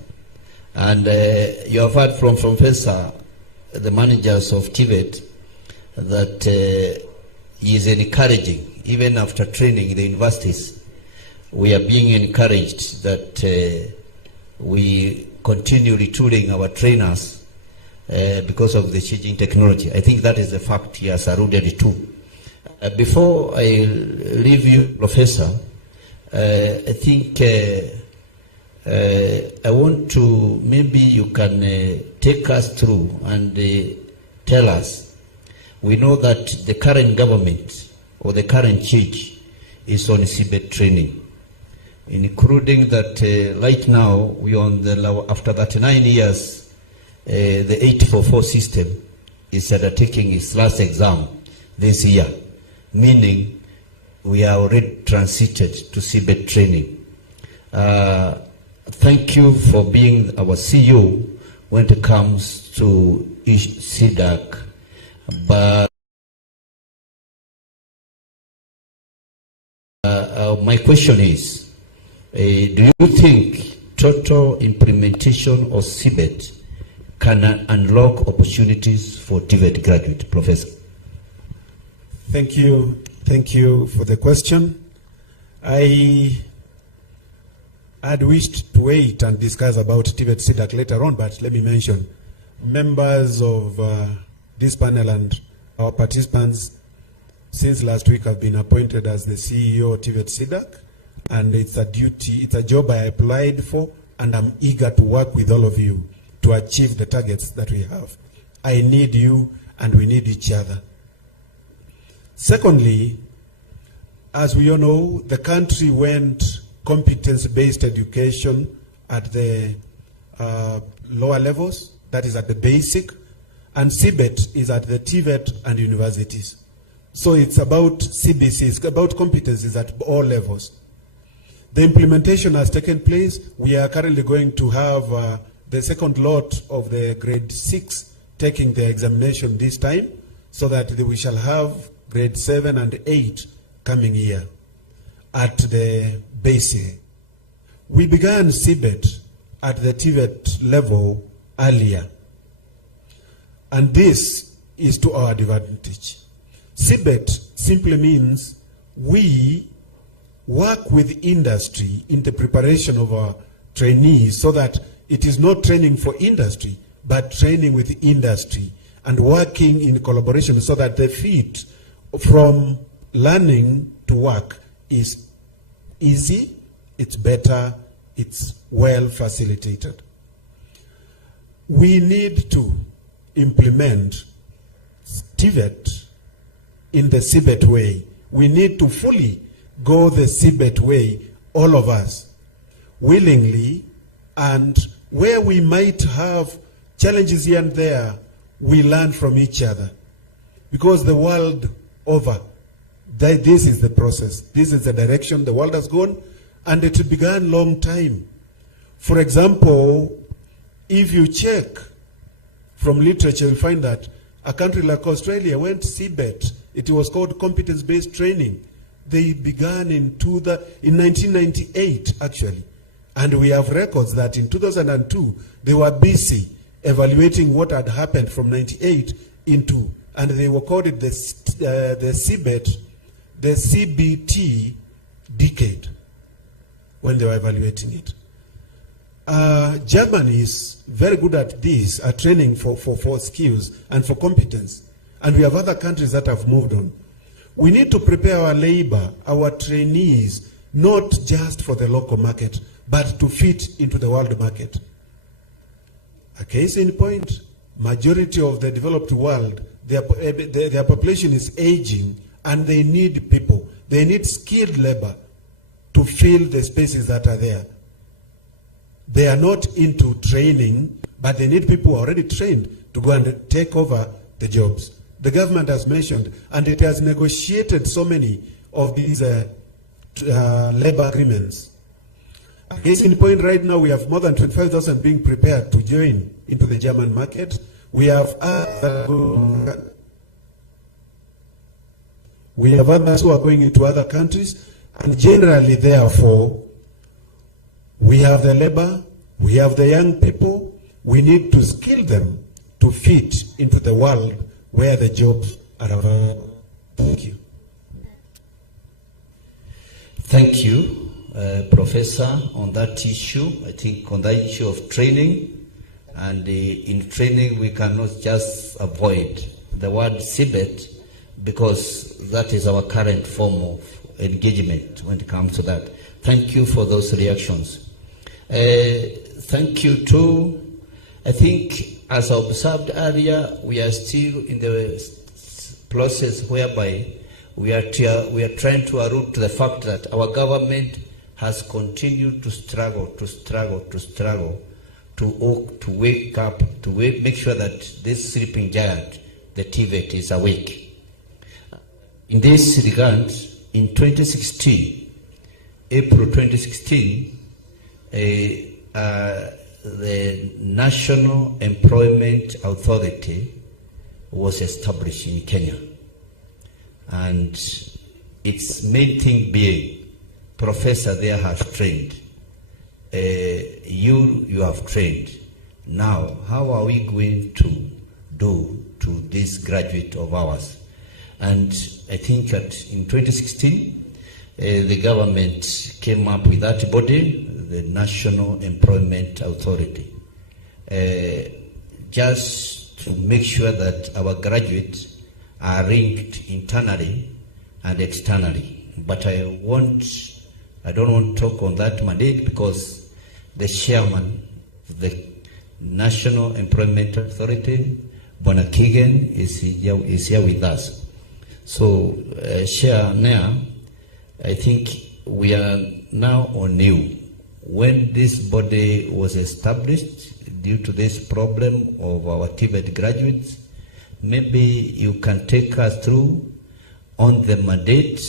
and you have heard from Professor, the managers of TVET, that he is encouraging, even after training in the universities, we are being encouraged that we continue retooling our trainers because of the changing technology. I think that is a fact he has alluded to. Before I leave you, Professor, I think I want to, maybe you can take us through and tell us. We know that the current government or the current church is on CBET training, including that right now we are on the, after 39 years, the 844 system is undertaking its last exam this year, meaning we are already transited to CBET training. Thank you for being our CEO when it comes to CDAC. But my question is, do you think total implementation of CBET can unlock opportunities for TVET graduate, Professor? Thank you. Thank you for the question. I had wished to wait and discuss about TVET CDAC later on, but let me mention, members of this panel and our participants since last week have been appointed as the CEO of TVET CDAC, and it's a duty, it's a job I applied for, and I'm eager to work with all of you to achieve the targets that we have. I need you and we need each other. Secondly, as we all know, the country went competence-based education at the lower levels, that is at the basic, and CBET is at the TVET and universities. So it's about CBC, it's about competencies at all levels. The implementation has taken place. We are currently going to have the second lot of the grade 6 taking the examination this time, so that we shall have grade 7 and 8 coming year at the basic. We began CBET at the TVET level earlier, and this is to our advantage. CBET simply means we work with industry in the preparation of our trainees, so that it is not training for industry, but training with industry and working in collaboration, so that the fit from learning to work is easy, it's better, it's well facilitated. We need to implement TVET in the CBET way. We need to fully go the CBET way, all of us, willingly, and where we might have challenges here and there, we learn from each other. Because the world over, this is the process, this is the direction the world has gone, and it began long time. For example, if you check from literature, you'll find that a country like Australia went CBET. It was called competence-based training. They began in 1998, actually. And we have records that in 2002, they were busy evaluating what had happened from 98 into, and they were called it the CBET, the CBT decade when they were evaluating it. Germany is very good at this, at training for skills and for competence. And we have other countries that have moved on. We need to prepare our labor, our trainees, not just for the local market, but to fit into the world market. A case in point, majority of the developed world, their population is aging, and they need people. They need skilled labor to fill the spaces that are there. They are not into training, but they need people already trained to go and take over the jobs. The government has mentioned, and it has negotiated so many of these labor agreements. A case in point right now, we have more than 25,000 being prepared to join into the German market. We have others who are going into other countries, and generally, therefore, we have the labor, we have the young people. We need to skill them to fit into the world where the jobs are available. Thank you. Thank you, Professor, on that issue. I think on the issue of training, and in training we cannot just avoid the word CBET, because that is our current form of engagement when it comes to that. Thank you for those reactions. Thank you too. I think, as I observed earlier, we are still in the process whereby we are trying to allude to the fact that our government has continued to struggle to wake up, to make sure that this sleeping giant, the TVET, is awake. In this regard, in 2016, April 2016, the National Employment Authority was established in Kenya. And its main thing being, Professor there has trained. You have trained. Now, how are we going to do to this graduate of ours? And I think that in 2016, the government came up with that body, the National Employment Authority, just to make sure that our graduates are linked internally and externally. But I don't want to talk on that mandate, because the chairman of the National Employment Authority, Bwana Kigen, is here with us. So, Chair Nea, I think we are now on you. When this body was established due to this problem of our TVET graduates, maybe you can take us through on the mandate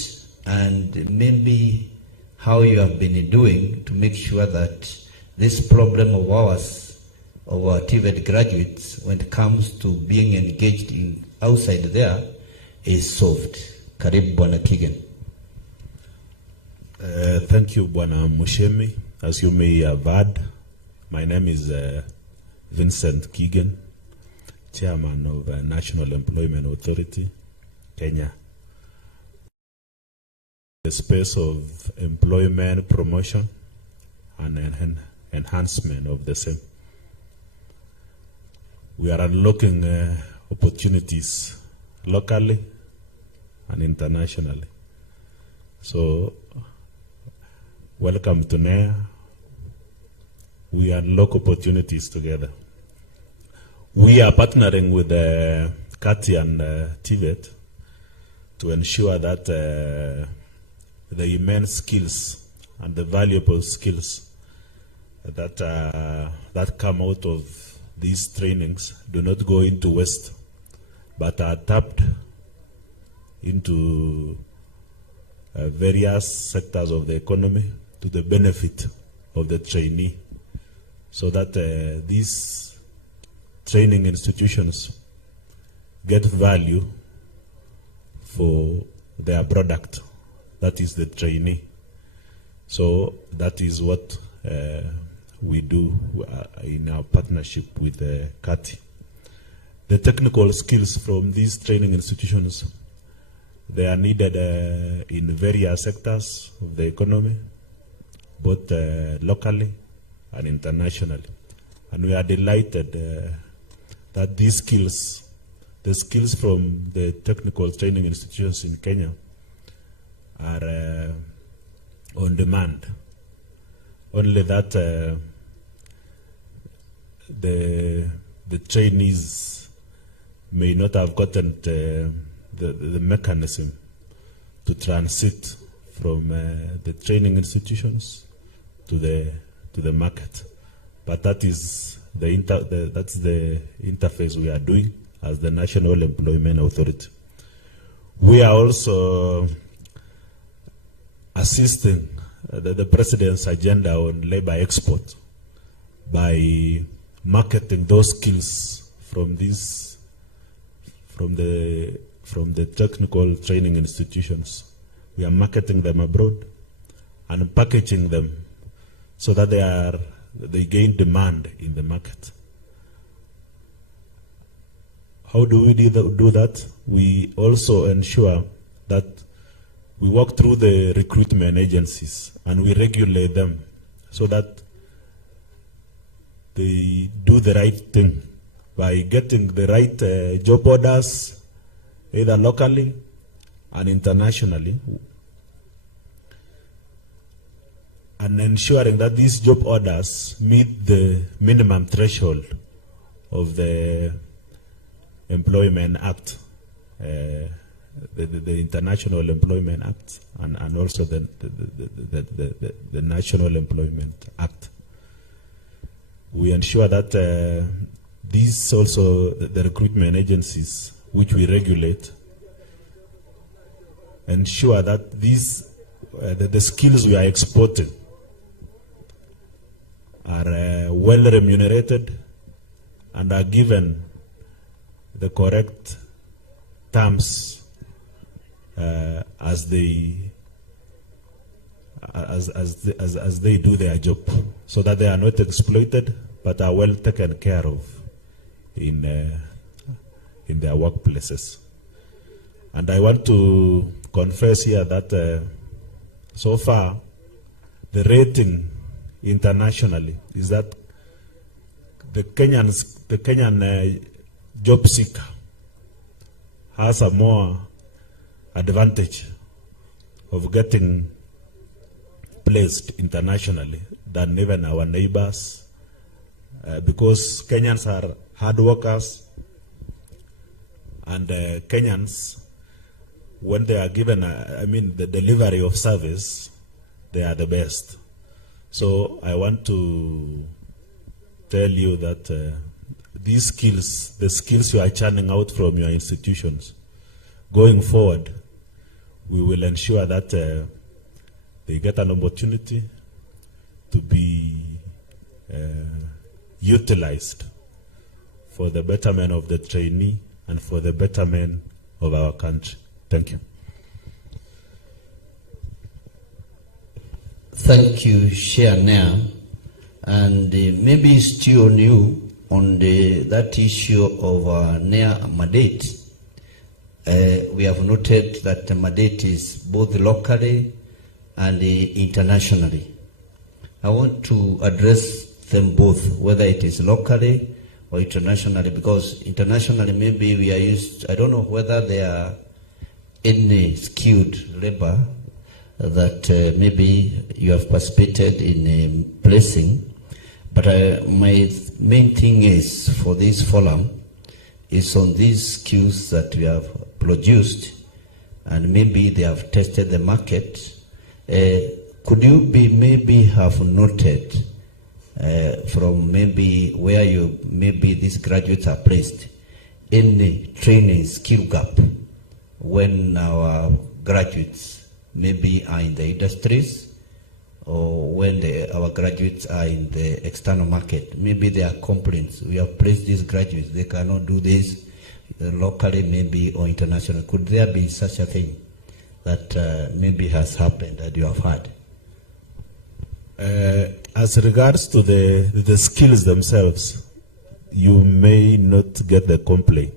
and maybe how you have been doing to make sure that this problem of ours, of our TVET graduates, when it comes to being engaged in outside there, is solved. Karibu Bwana Kigen. Thank you, Bwana Mushemi. As you may have heard, my name is Vincent Kigen, Chairman of National Employment Authority, Kenya. The space of employment promotion and enhancement of the same. We are unlocking opportunities locally and internationally. So, welcome to NEA. We unlock opportunities together. We are partnering with CATI and TVET to ensure that the immense skills and the valuable skills that come out of these trainings do not go into waste, but are tapped into various sectors of the economy to the benefit of the trainee, so that these training institutions get value for their product, that is the trainee. So that is what we do in our partnership with CATI. The technical skills from these training institutions They are needed in various sectors of the economy, both locally and internationally. And we are delighted that these skills, the skills from the technical training institutions in Kenya, are on demand. Only that the trainees may not have gotten the mechanism to transit from the training institutions to the market. But that is that's the interface we are doing as the National Employment Authority. We are also assisting the President's agenda on labor export by marketing those skills from the technical training institutions. We are marketing them abroad and packaging them so that they gain demand in the market. How do we do that? We also ensure that we work through the recruitment agencies and we regulate them so that they do the right thing by getting the right job orders, either locally and internationally, and ensuring that these job orders meet the minimum threshold of the Employment Act, the International Employment Act, and also the National Employment Act. We ensure that these also, the recruitment agencies which we regulate, ensure that these, the skills we are exporting are well remunerated and are given the correct terms as they do their job, so that they are not exploited but are well taken care of in their workplaces. And I want to confess here that so far the rating internationally is that the Kenyan job seeker has a more advantage of getting placed internationally than even our neighbors, because Kenyans are hard workers, and Kenyans, when they are given, the delivery of service, they are the best. So I want to tell you that these skills, the skills you are churning out from your institutions, going forward, we will ensure that they get an opportunity to be utilized for the betterment of the trainee and for the betterment of our country. Thank you. Thank you, Chair Nair. And maybe still on you on that issue of Nair mandate. We have noted that the mandate is both locally and internationally. I want to address them both, whether it is locally or internationally, because internationally maybe we are used, I don't know whether there are any skilled labor that maybe you have participated in placing. But my main thing is for this forum is on these skills that we have produced, and maybe they have tested the market. Could you maybe have noted from maybe where maybe these graduates are placed, any training skill gap when our graduates maybe are in the industries, or when our graduates are in the external market? Maybe there are complaints. We have placed these graduates, they cannot do this locally maybe or internationally. Could there be such a thing that maybe has happened that you have heard? As regards to the skills themselves, you may not get the complaint,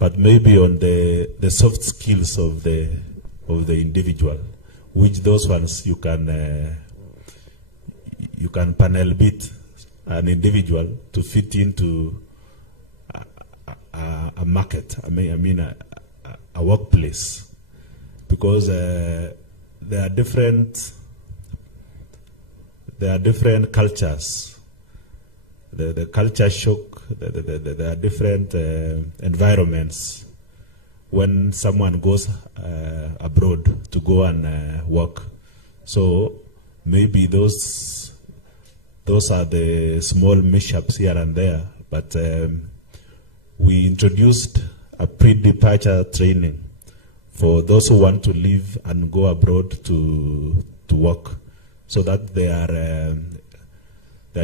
but maybe on the soft skills of the individual, which those ones you can panel beat an individual to fit into a market. I mean a workplace, because there are different cultures. The culture shock. There are different environments when someone goes abroad to go and work. So maybe those are the small mishaps here and there. But we introduced a pre-departure training for those who want to leave and go abroad to work, so that they are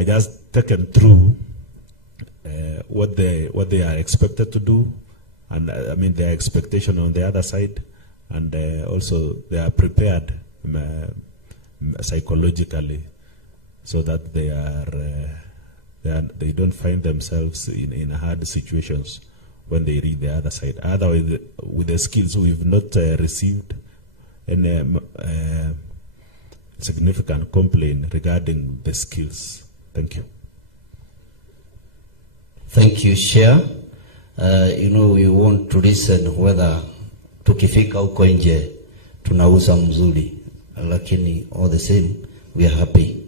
just taken through what they are expected to do, and I mean their expectation on the other side, and also they are prepared psychologically, so that they don't find themselves in hard situations when they reach the other side. Otherwise, with the skills, we've not received any significant complaint regarding the skills. Thank you. Thank you, Chair. We want to listen whether tukifika huko nje tunauza mzuri, lakini all the same we are happy.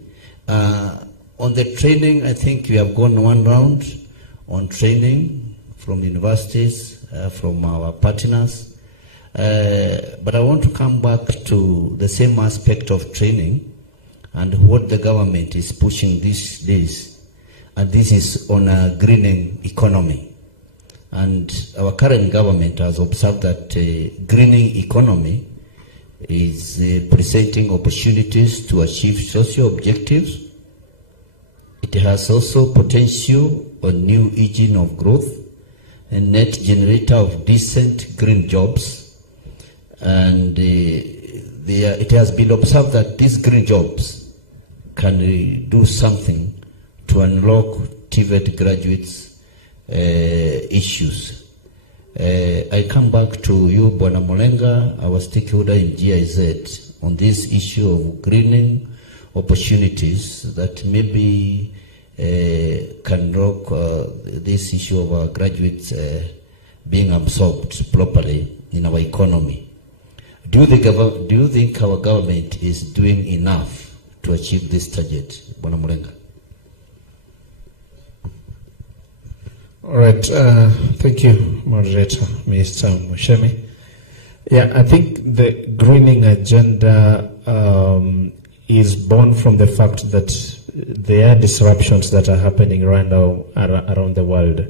On the training, I think we have gone one round on training from universities, from our partners. But I want to come back to the same aspect of training and what the government is pushing these days. And this is on a greening economy. And our current government has observed that greening economy is presenting opportunities to achieve social objectives. It has also potential on new engine of growth and net generator of decent green jobs. And it has been observed that these green jobs can do something to unlock TVET graduates' issues. I come back to you, Bwana Molenga, our stakeholder in GIZ, on this issue of greening opportunities that maybe can rock this issue of our graduates being absorbed properly in our economy. Do you think our government is doing enough to achieve this target, Bwana Molenga? All right, thank you, Moderator, Mr. Mushemi. Yeah, I think the greening agenda is born from the fact that there are disruptions that are happening right now around the world.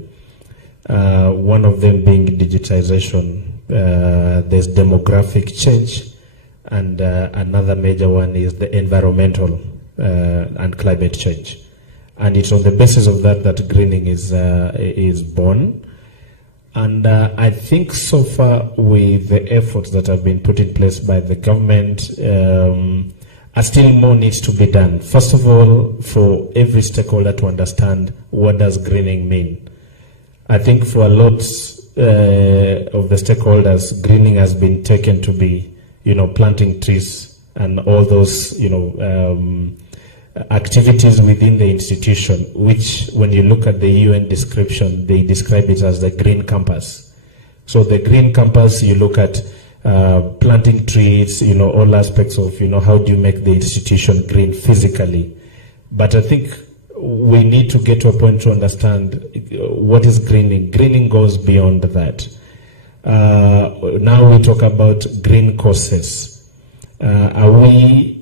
One of them being digitization. There's demographic change, and another major one is the environmental and climate change. And it's on the basis of that greening is born. And I think so far with the efforts that have been put in place by the government, still more needs to be done. First of all, for every stakeholder to understand what does greening mean. I think for a lot of the stakeholders, greening has been taken to be, planting trees and all those, activities within the institution, which when you look at the UN description, they describe it as the green campus. So the green campus, you look at planting trees, all aspects of, how do you make the institution green physically. But I think we need to get to a point to understand what is greening. Greening goes beyond that. Now we talk about green courses. Are we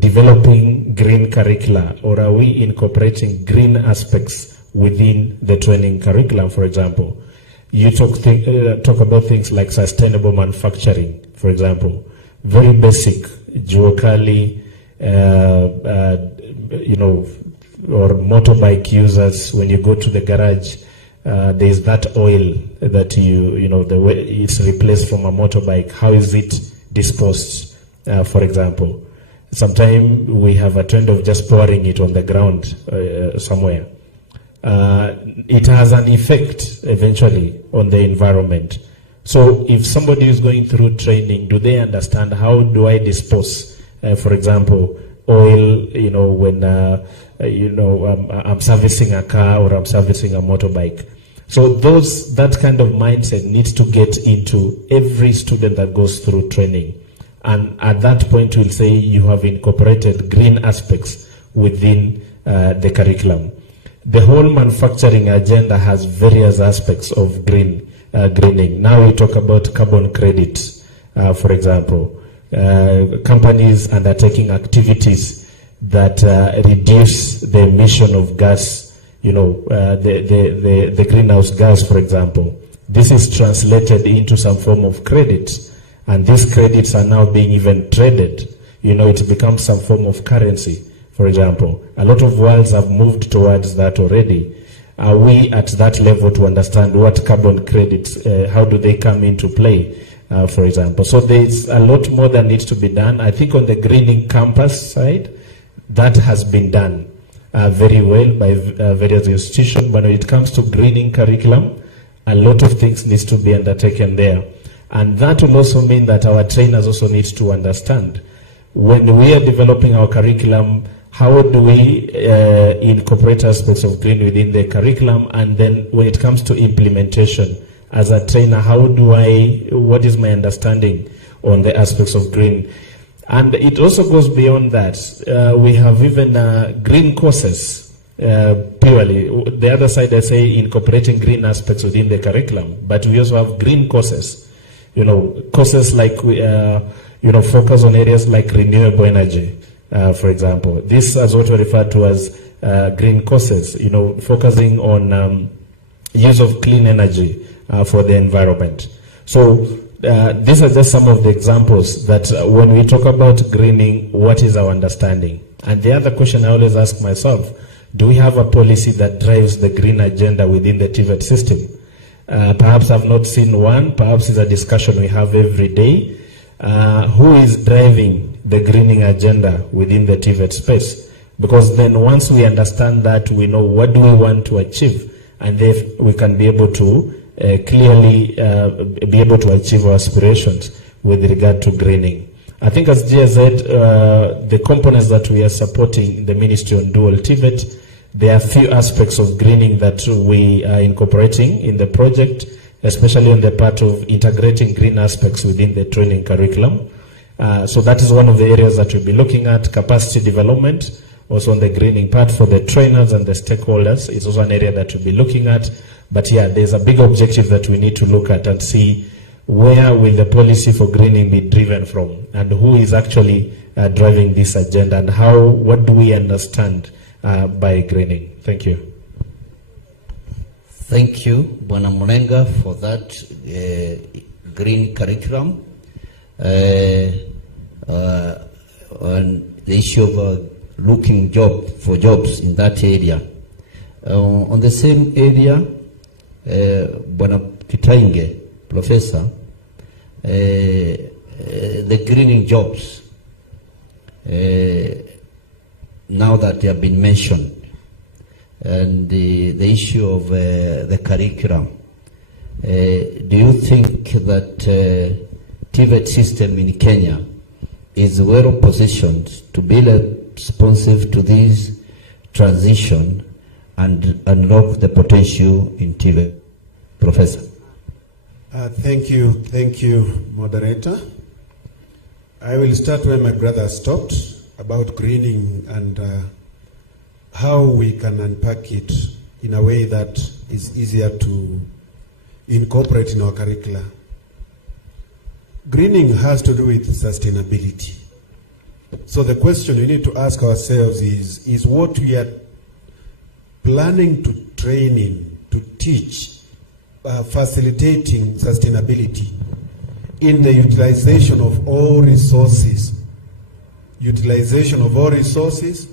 developing green curricula, or are we incorporating green aspects within the training curriculum, for example? You talk about things like sustainable manufacturing, for example. Very basic, Juokali, or motorbike users, when you go to the garage, there's that oil that the way it's replaced from a motorbike. How is it disposed, for example? Sometimes we have a trend of just pouring it on the ground somewhere. it has an effect eventually on the environment. So if somebody is going through training, do they understand how do I dispose, for example, oil, when, I'm servicing a car or I'm servicing a motorbike. So that kind of mindset needs to get into every student that goes through training. And at that point, we'll say you have incorporated green aspects within the curriculum. The whole manufacturing agenda has various aspects of greening. Now we talk about carbon credits, for example. Companies undertaking activities that reduce the emission of gas, the greenhouse gas, for example. This is translated into some form of credits, and these credits are now being even traded. It becomes some form of currency, for example. A lot of worlds have moved towards that already. Are we at that level to understand what carbon credits, how do they come into play, for example? So there's a lot more that needs to be done. I think on the greening campus side, that has been done very well by various institutions. But when it comes to greening curriculum, a lot of things needs to be undertaken there. And that will also mean that our trainers also need to understand when we are developing our curriculum, how do we incorporate aspects of green within the curriculum? And then when it comes to implementation, as a trainer, what is my understanding on the aspects of green? And it also goes beyond that. We have even green courses, purely. The other side, I say incorporating green aspects within the curriculum, but we also have green courses. Courses like, focus on areas like renewable energy. For example, this is what we refer to as green courses, focusing on use of clean energy for the environment. So these are just some of the examples that when we talk about greening, what is our understanding? And the other question I always ask myself, do we have a policy that drives the green agenda within the TVET system? Perhaps I've not seen one. Perhaps it's a discussion we have every day. Who is driving the greening agenda within the TVET space? Because then once we understand that, we know what do we want to achieve, and then we can be able to clearly be able to achieve our aspirations with regard to greening. I think as GIZ, the components that we are supporting the Ministry on Dual TVET, there are a few aspects of greening that we are incorporating in the project, especially on the part of integrating green aspects within the training curriculum. So that is one of the areas that we'll be looking at. Capacity development, also on the greening part for the trainers and the stakeholders, is also an area that we'll be looking at. But yeah, there's a big objective that we need to look at and see where will the policy for greening be driven from, and who is actually driving this agenda, and what do we understand by greening. Thank you. Thank you, Bwana Mulenga, for that green curriculum. On the issue of looking for jobs in that area. On the same area, Bwana Kitainge, Professor, the greening jobs, now that they have been mentioned, and the issue of the curriculum, do you think that TVET system in Kenya is well positioned to be responsive to this transition and unlock the potential in TVET? Professor. Thank you, moderator. I will start where my brother stopped about greening and how we can unpack it in a way that is easier to incorporate in our curricula. Greening has to do with sustainability. So the question we need to ask ourselves is what we are planning to training, to teach, facilitating sustainability in the utilization of all resources. Utilization of all resources,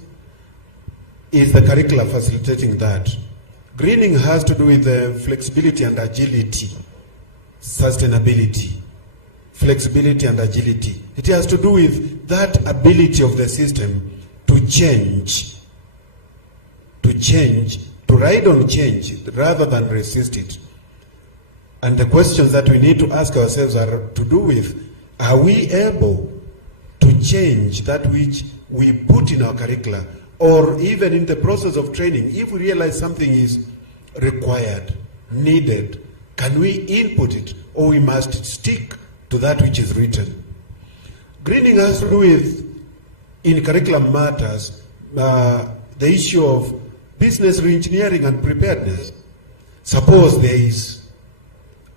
is the curricula facilitating that? Greening has to do with the flexibility and agility, sustainability, flexibility and agility. It has to do with that ability of the system to change, to to ride on change rather than resist it. And the questions that we need to ask ourselves are to do with, are we able to change that which we put in our curricula, or even in the process of training, if we realize something is required, needed, can we input it, or we must stick to that which is written? Greening has to do with, in curriculum matters, the issue of business reengineering and preparedness. Suppose there is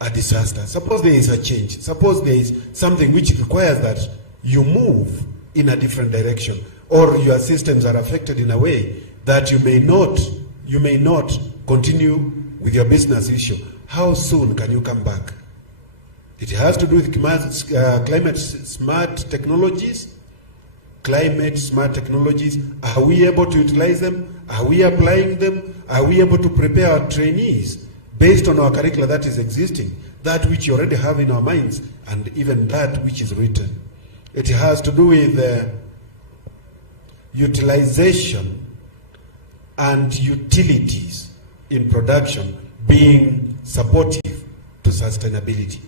a disaster, suppose there is a change, suppose there is something which requires that you move in a different direction, or your systems are affected in a way that you may not continue with your business issue. How soon can you come back? It has to do with climate smart technologies. Climate smart technologies, are we able to utilize them? Are we applying them? Are we able to prepare our trainees based on our curricula that is existing, that which you already have in our minds, and even that which is written? It has to do with utilization and utilities in production being supportive to sustainability.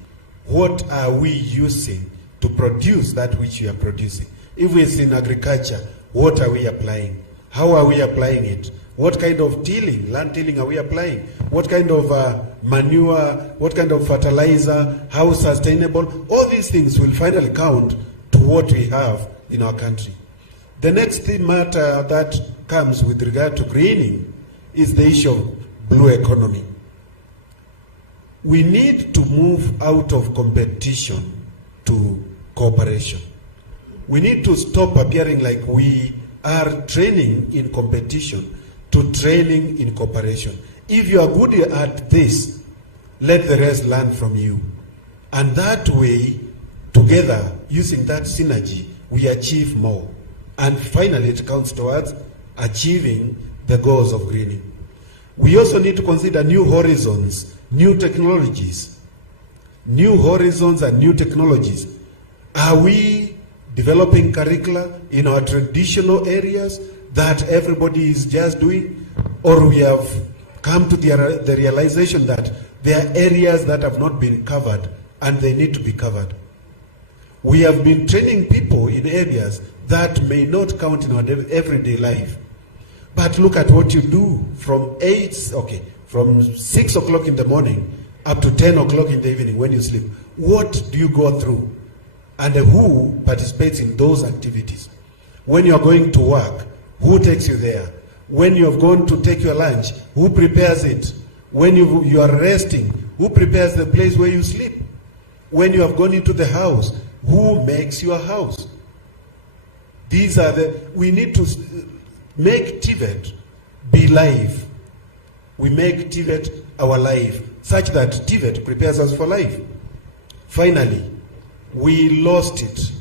What are we using to produce that which we are producing? If it's in agriculture, what are we applying? How are we applying it? What kind of tilling, land tilling are we applying? What kind of manure, what kind of fertilizer, how sustainable? All these things will finally count to what we have in our country. The next matter that comes with regard to greening is the issue of blue economy. We need to move out of competition to cooperation. We need to stop appearing like we are training in competition to training in cooperation. If you are good at this, let the rest learn from you. And that way, together, using that synergy, we achieve more. And finally, it counts towards achieving the goals of greening. We also need to consider new horizons, new technologies. New horizons and new technologies. Are we developing curricula in our traditional areas that everybody is just doing? Or we have come to the realization that there are areas that have not been covered and they need to be covered. We have been training people in areas that may not count in our everyday life. But look at what you do from 6 o'clock in the morning up to 10 o'clock in the evening when you sleep. What do you go through? And who participates in those activities? When you are going to work, who takes you there? When you have gone to take your lunch, who prepares it? When you are resting, who prepares the place where you sleep? When you have gone into the house, who makes your house? We need to make TVET be life. We make TVET our life, such that TVET prepares us for life. Finally, we lost it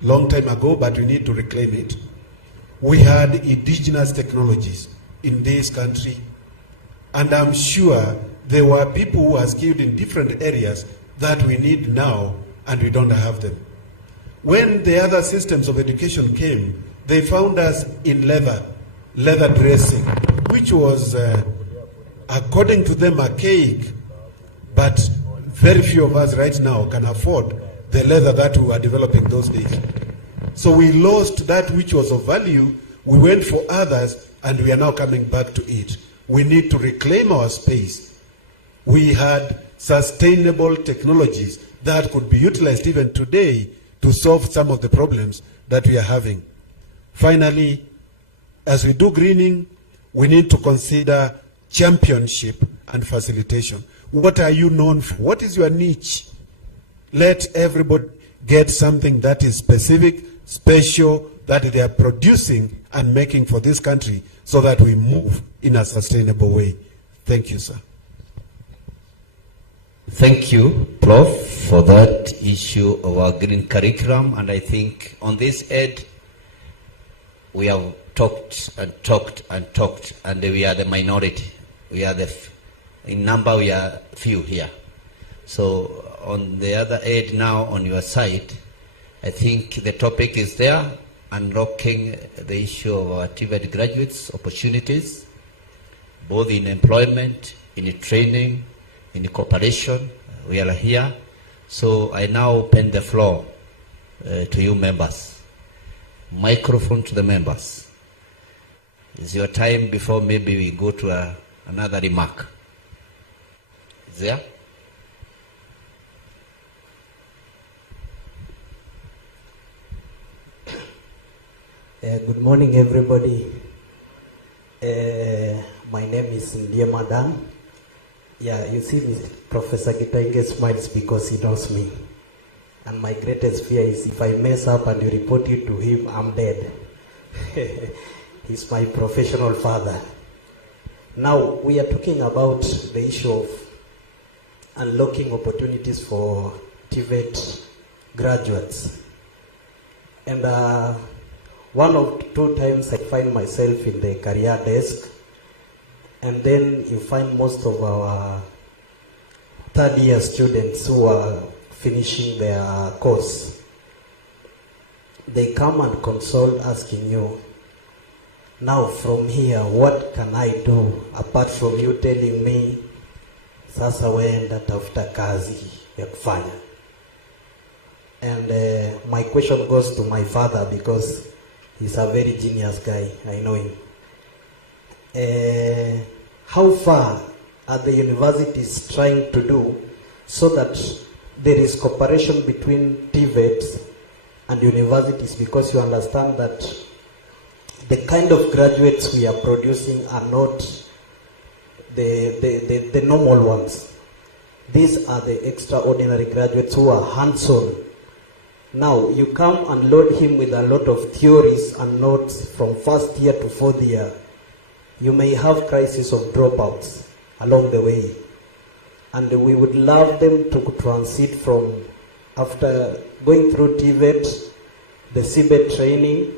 long time ago, but we need to reclaim it. We had indigenous technologies in this country, and I'm sure there were people who are skilled in different areas that we need now, and we don't have them. When the other systems of education came, they found us in leather dressing, which was, according to them, archaic, but very few of us right now can afford the leather that we were developing those days. So we lost that which was of value, we went for others, and we are now coming back to it. We need to reclaim our space. We had sustainable technologies that could be utilized even today to solve some of the problems that we are having. Finally, as we do greening, we need to consider championship and facilitation. What are you known for? What is your niche? Let everybody get something that is specific, special, that they are producing and making for this country so that we move in a sustainable way. Thank you, sir. Thank you, Prof, for that issue of our green curriculum. And I think on this ed, we have talked and talked and talked, and we are the minority. We are in number, we are few here. So on the other ed now, on your side, I think the topic is there, unlocking the issue of our TVET graduates, opportunities. both in employment, in training, in cooperation. We are here. So I now open the floor to you members. Microphone to the members. It's your time before maybe we go to another remark. Is there? Good morning, everybody. My name is Ndiye Madan. Yeah, you see, Professor Gitainge smiles because he knows me. And my greatest fear is if I mess up and you report it to him, I'm dead. He's my professional father. Now, we are talking about the issue of unlocking opportunities for TVET graduates. And one or two times I find myself in the career desk, and then you find most of our third year students who are finishing their course. They come and consult asking you, now from here, what can I do apart from you telling me, sasa weenda tafuta kazi ya kufanya? And my question goes to my father because he's a very genius guy, I know him. How far are the universities trying to do so that there is cooperation between TVETs and universities, because you understand that the kind of graduates we are producing are not the normal ones. These are the extraordinary graduates who are hands-on. Now, you come and load him with a lot of theories and notes from first year to fourth year. You may have crisis of dropouts along the way. And we would love them to transit from, after going through TVET, the CBET training,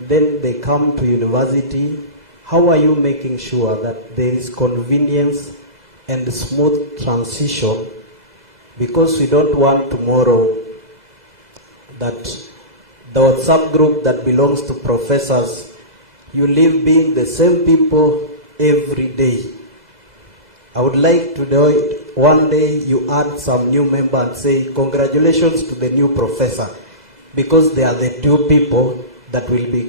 then they come to university. How are you making sure that there is convenience and smooth transition? Because we don't want tomorrow that the WhatsApp group that belongs to professors, you live being the same people every day. I would like to do it one day you add some new member and say, congratulations to the new professor, because they are the two people that will be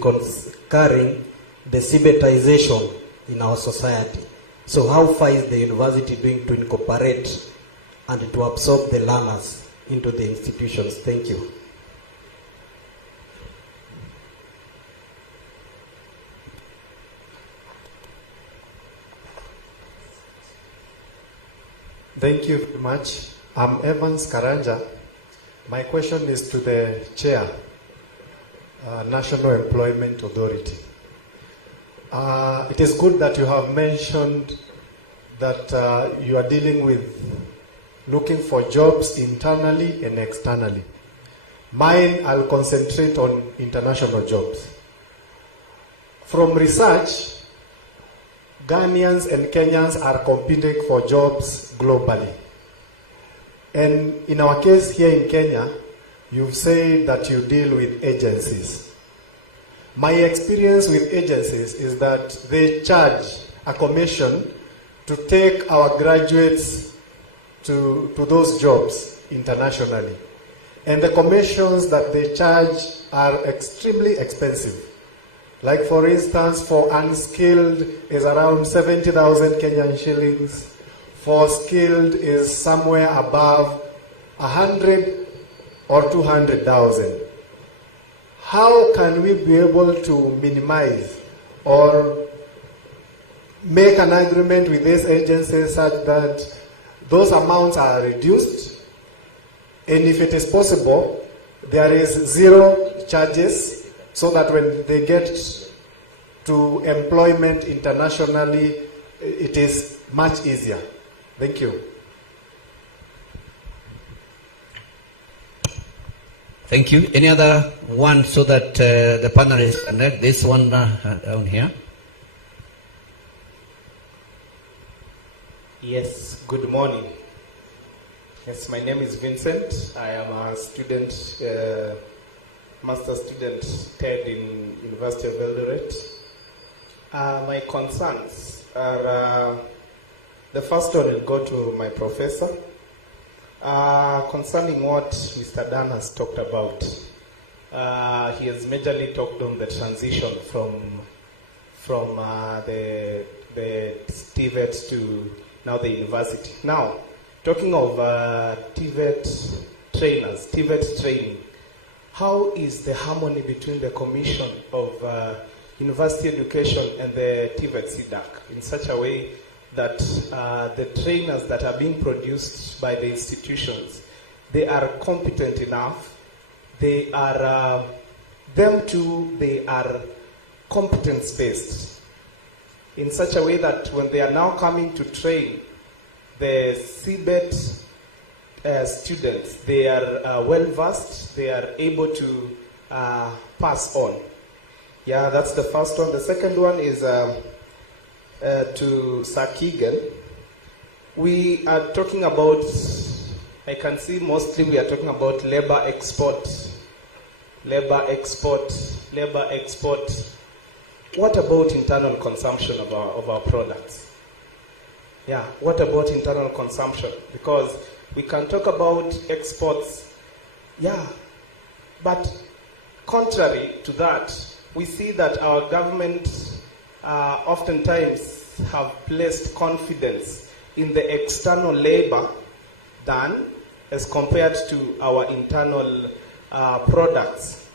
carrying the CBETization in our society. So how far is the university doing to incorporate and to absorb the learners into the institutions? Thank you. Thank you very much. I'm Evans Karanja. My question is to the Chair, National Employment Authority. It is good that you have mentioned that you are dealing with looking for jobs internally and externally. Mine, I'll concentrate on international jobs. From research, Ghanaians and Kenyans are competing for jobs globally. And in our case here in Kenya, you've said that you deal with agencies. My experience with agencies is that they charge a commission to take our graduates to those jobs internationally. And the commissions that they charge are extremely expensive. Like for instance, for unskilled is around 70,000 Kenyan shillings. For skilled is somewhere above 100 or 200,000. How can we be able to minimize or make an agreement with these agencies such that those amounts are reduced? And if it is possible, there is zero charges, so that when they get to employment internationally, it is much easier. Thank you. Thank you. Any other one so that the panelists can have this one down here? Yes, good morning. Yes, my name is Vincent. I am a student, master student TED in University of Eldoret. My concerns are, the first one will go to my professor, concerning what Mr. Dan has talked about. He has majorly talked on the transition from the TVET to now the university. Now, talking of TVET trainers, TVET training, how is the harmony between the Commission of University Education and the TVET CDAC in such a way that the trainers that are being produced by the institutions, they are competent enough, they are, them too, they are competence-based in such a way that when they are now coming to train the CBET students, they are well-versed, they are able to pass on. Yeah, that's the first one. The second one is to Sir Keegan. We are talking about, I can see mostly we are talking about labor export. Labor export, labor export. What about internal consumption of our products? Yeah, what about internal consumption? Because we can talk about exports, yeah, but contrary to that, we see that our government oftentimes have placed confidence in the external labor than as compared to our internal products,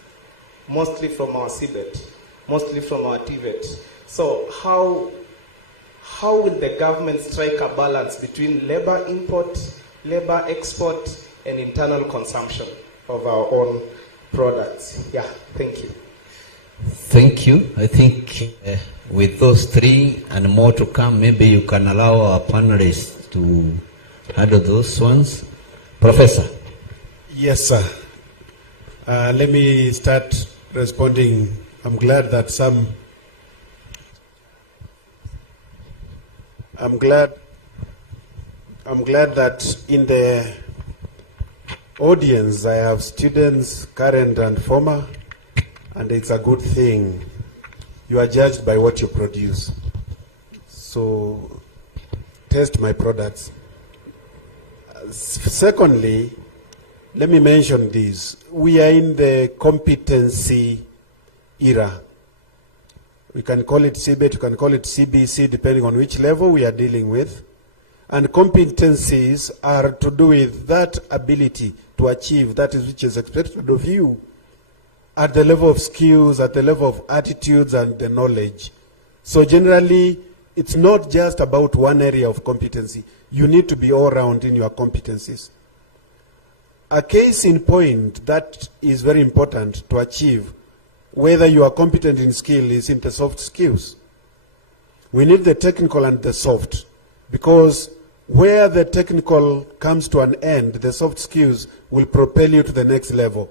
mostly from our CBET, mostly from our TVET. So how will the government strike a balance between labor import, labor export, and internal consumption of our own products? Yeah, thank you. Thank you. I think with those three and more to come, maybe you can allow our panelists to handle those ones. Professor. Yes, sir. Let me start responding. I'm glad that that in the audience I have students, current and former, and it's a good thing. You are judged by what you produce. So, test my products. Secondly, let me mention this. We are in the competency era. We can call it CBET, you can call it CBC, depending on which level we are dealing with. And competencies are to do with that ability to achieve that which is expected of you at the level of skills, at the level of attitudes and the knowledge. So generally, it's not just about one area of competency. You need to be all round in your competencies. A case in point that is very important to achieve whether you are competent in skill is in the soft skills. We need the technical and the soft, because where the technical comes to an end, the soft skills will propel you to the next level.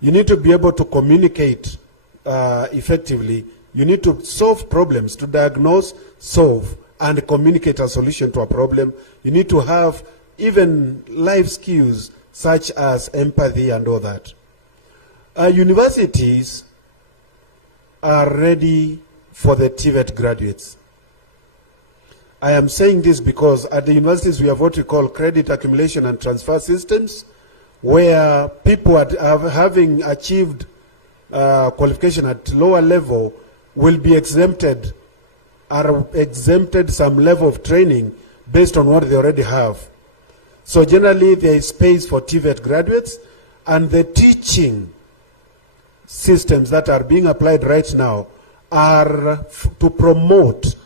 You need to be able to communicate effectively. You need to solve problems, to diagnose, solve, and communicate a solution to a problem. You need to have even life skills such as empathy and all that. Universities are ready for the TVET graduates. I am saying this because at the universities we have what we call credit accumulation and transfer systems, where people having achieved qualification at lower level will be exempted, are exempted some level of training based on what they already have. So generally there is space for TVET graduates, and the teaching systems that are being applied right now are to promote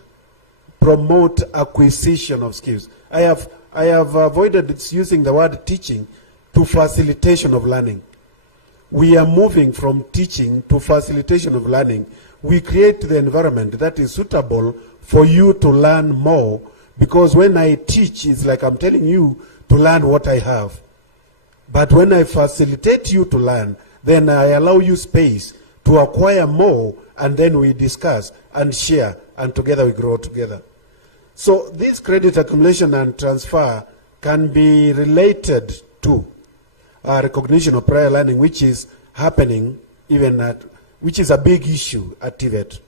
acquisition of skills. I have avoided using the word teaching to facilitation of learning. We are moving from teaching to facilitation of learning. We create the environment that is suitable for you to learn more, because when I teach, it's like I'm telling you to learn what I have. But when I facilitate you to learn, then I allow you space to acquire more, and then we discuss and share, and together we grow together. So this credit accumulation and transfer can be related to recognition of prior learning, which is happening even which is a big issue at TVET.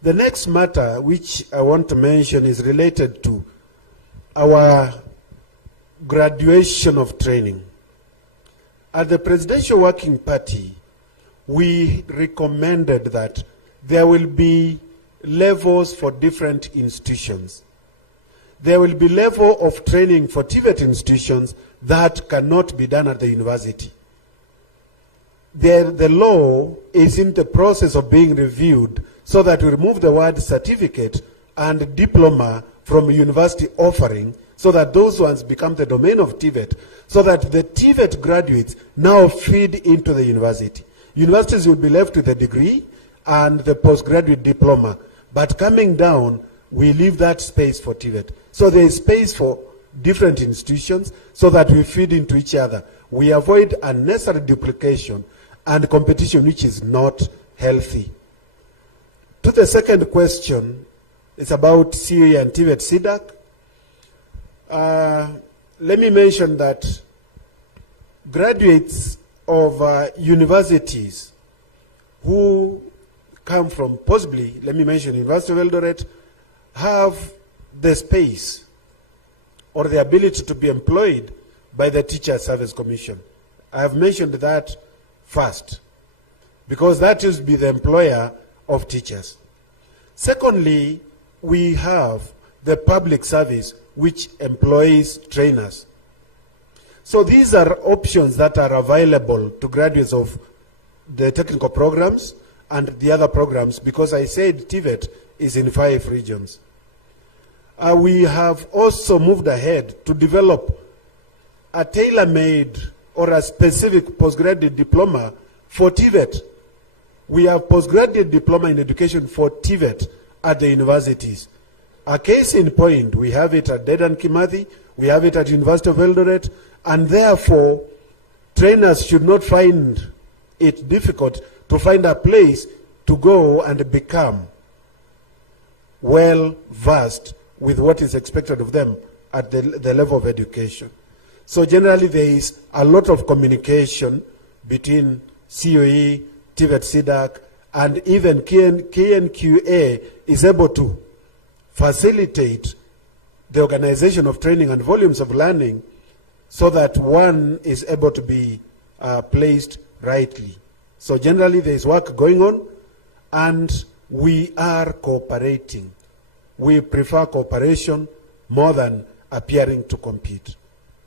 The next matter which I want to mention is related to our graduation of training. At the Presidential Working Party, we recommended that there will be levels for different institutions. There will be level of training for TVET institutions that cannot be done at the university. The law is in the process of being reviewed so that we remove the word certificate and diploma from university offering, so that those ones become the domain of TVET, so that the TVET graduates now feed into the university. Universities will be left with a degree and the postgraduate diploma, but coming down, we leave that space for TVET. So there is space for different institutions so that we feed into each other. We avoid unnecessary duplication and competition which is not healthy. To the second question, it's about COE and TVET CDAC. Let me mention that graduates of universities who come from, possibly, let me mention University of Eldoret, have the space or the ability to be employed by the Teacher Service Commission. I have mentioned that first, because that is be the employer of teachers. Secondly, we have the public service which employs trainers. So these are options that are available to graduates of the technical programs and the other programs, because I said TVET is in 5 regions. We have also moved ahead to develop a tailor-made or a specific postgraduate diploma for TVET. We have postgraduate diploma in education for TVET at the universities. A case in point, we have it at Dedan Kimathi, we have it at University of Eldoret, and therefore trainers should not find it difficult to find a place to go and become well versed with what is expected of them at the level of education. So generally there is a lot of communication between COE, TVET CDAC, and even KNQA is able to facilitate the organization of training and volumes of learning so that one is able to be placed rightly. So generally there is work going on and we are cooperating. We prefer cooperation more than appearing to compete.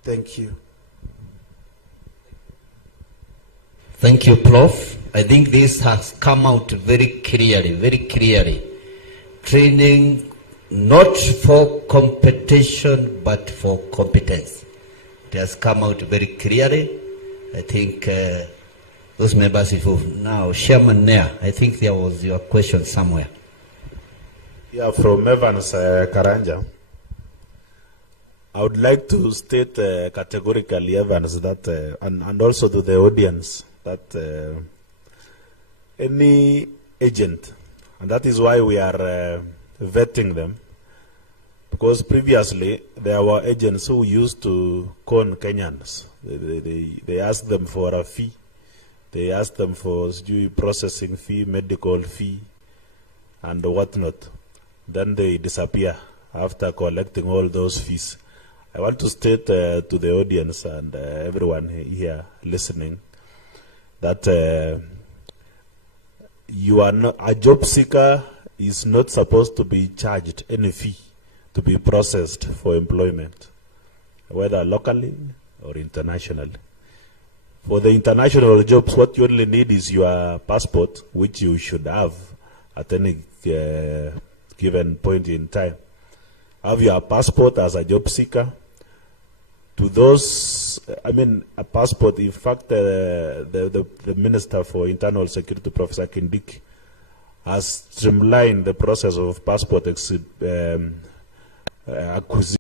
Thank you. Thank you, Prof. I think this has come out very clearly. Training not for competition, but for competence. It has come out very clearly. I think those members, if you now, Chairman Nair, I think there was your question somewhere. Yeah, from Evans Karanja. I would like to state categorically, Evans, that, and also to the audience, that any agent, and that is why we are vetting them, because previously there were agents who used to con Kenyans. They asked them for a fee. They asked them for processing fee, medical fee, and whatnot. Then they disappear after collecting all those fees. I want to state to the audience and everyone here listening that you are not, a job seeker is not supposed to be charged any fee to be processed for employment, whether locally or internationally. For the international jobs, what you only need is your passport, which you should have at any given point in time. Have your passport as a job seeker. To those, I mean, a passport, in fact, the Minister for Internal Security, Professor Kindik, has streamlined the process of passport acquisition.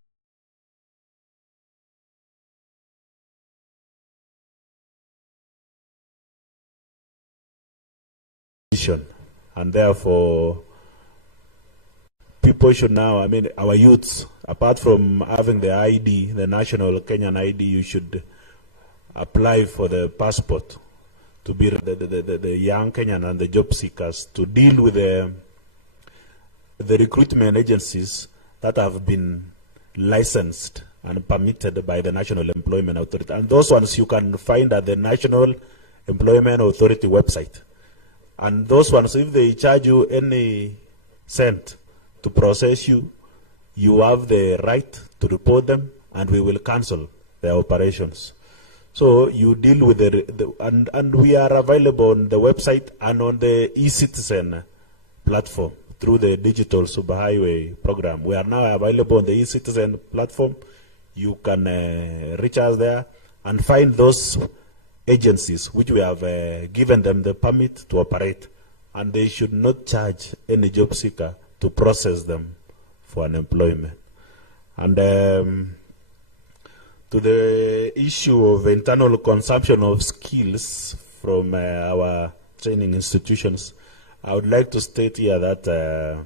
And therefore, people should now, I mean, our youths, apart from having the ID, the national Kenyan ID, you should apply for the passport to be the young Kenyan and the job seekers to deal with the the recruitment agencies that have been licensed and permitted by the National Employment Authority. And those ones you can find at the National Employment Authority website. And those ones, if they charge you any cent to process you, you have the right to report them, and we will cancel their operations. So you deal with and we are available on the website and on the eCitizen platform through the digital superhighway program. We are now available on the eCitizen platform. You can reach us there and find those agencies which we have given them the permit to operate, and they should not charge any job seeker to process them for unemployment. And to the issue of internal consumption of skills from our training institutions, I would like to state here that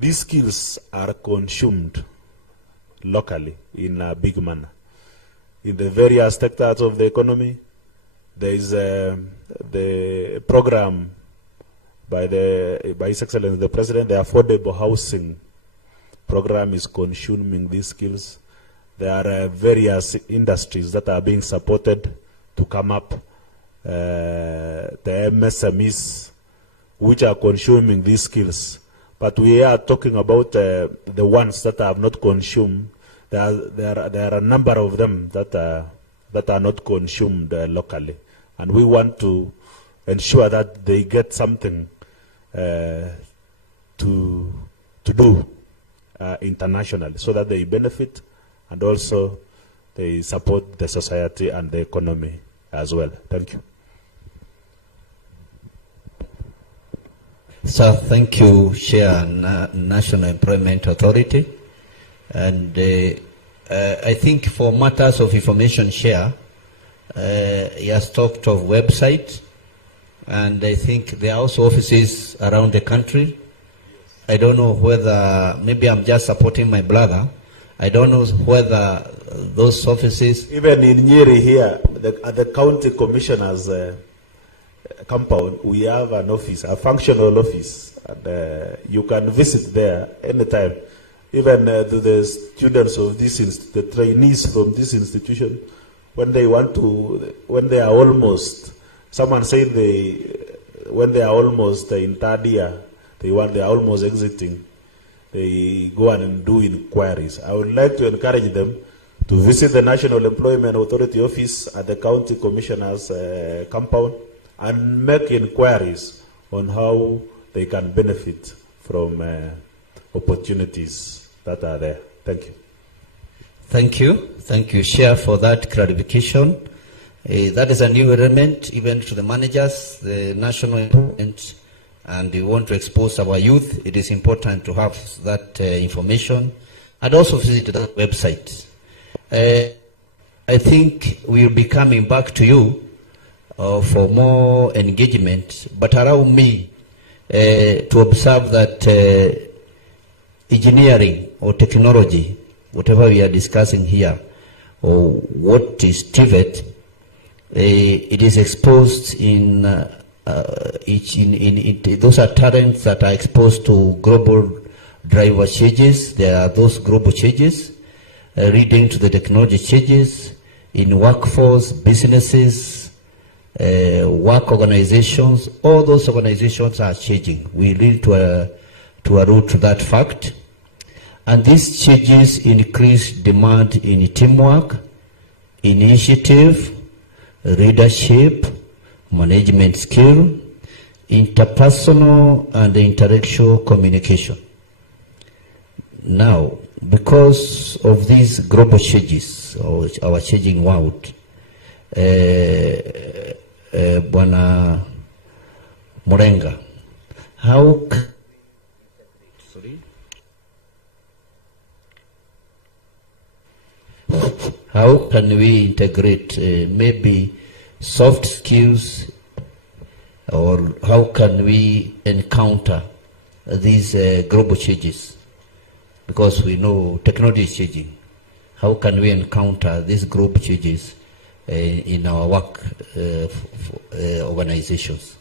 these skills are consumed locally in a big manner. In the various sectors of the economy, there is the program by His Excellency the President, the affordable housing program is consuming these skills. There are various industries that are being supported to come up. The MSMEs, which are consuming these skills. But we are talking about the ones that have not consumed. There are a number of them that are not consumed locally. And we want to ensure that they get something to do internationally, so that they benefit and also they support the society and the economy as well. Thank you. So thank you, Chair, National Employment Authority. And I think for matters of information share, he has talked of website, and I think there are also offices around the country. I don't know whether, maybe I'm just supporting my brother. I don't know whether those offices... Even in Nyeri here, at the county commissioner's compound, we have an office, a functional office, and you can visit there anytime. Even to the students of this, the trainees from this institution, when they are almost, someone said when they are almost in third year, they are almost exiting, they go and do inquiries. I would like to encourage them to visit the National Employment Authority office at the county commissioner's compound and make inquiries on how they can benefit from opportunities that are there. Thank you. Thank you. Thank you, Chair, for that clarification. That is a new element even to the managers, the national employment, and we want to expose our youth. It is important to have that information, and also visit that website. I think we'll be coming back to you for more engagement, but allow me to observe that engineering or technology, whatever we are discussing here, or what is TVET, it is exposed in those are talents that are exposed to global driver changes. There are those global changes, leading to the technology changes in workforce, businesses, work organizations. All those organizations are changing. We need to allude to that fact. And these changes increase demand in teamwork, initiative, leadership, management skill, interpersonal and intellectual communication. Now, because of these global changes, or our changing world, Bwana Murenga, how can we integrate maybe soft skills, or how can we encounter these global changes? Because we know technology is changing. How can we encounter these global changes in our work organizations?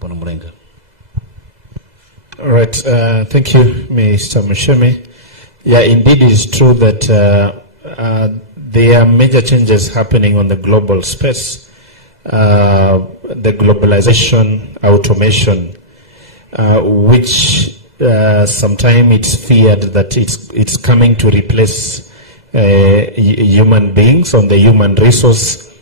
Bwana Murenga. All right. Thank you, Mr. Mushemi. Yeah, indeed, it's true that there are major changes happening on the global space. The globalization, automation, which sometimes it's feared that it's coming to replace human beings on the human resource,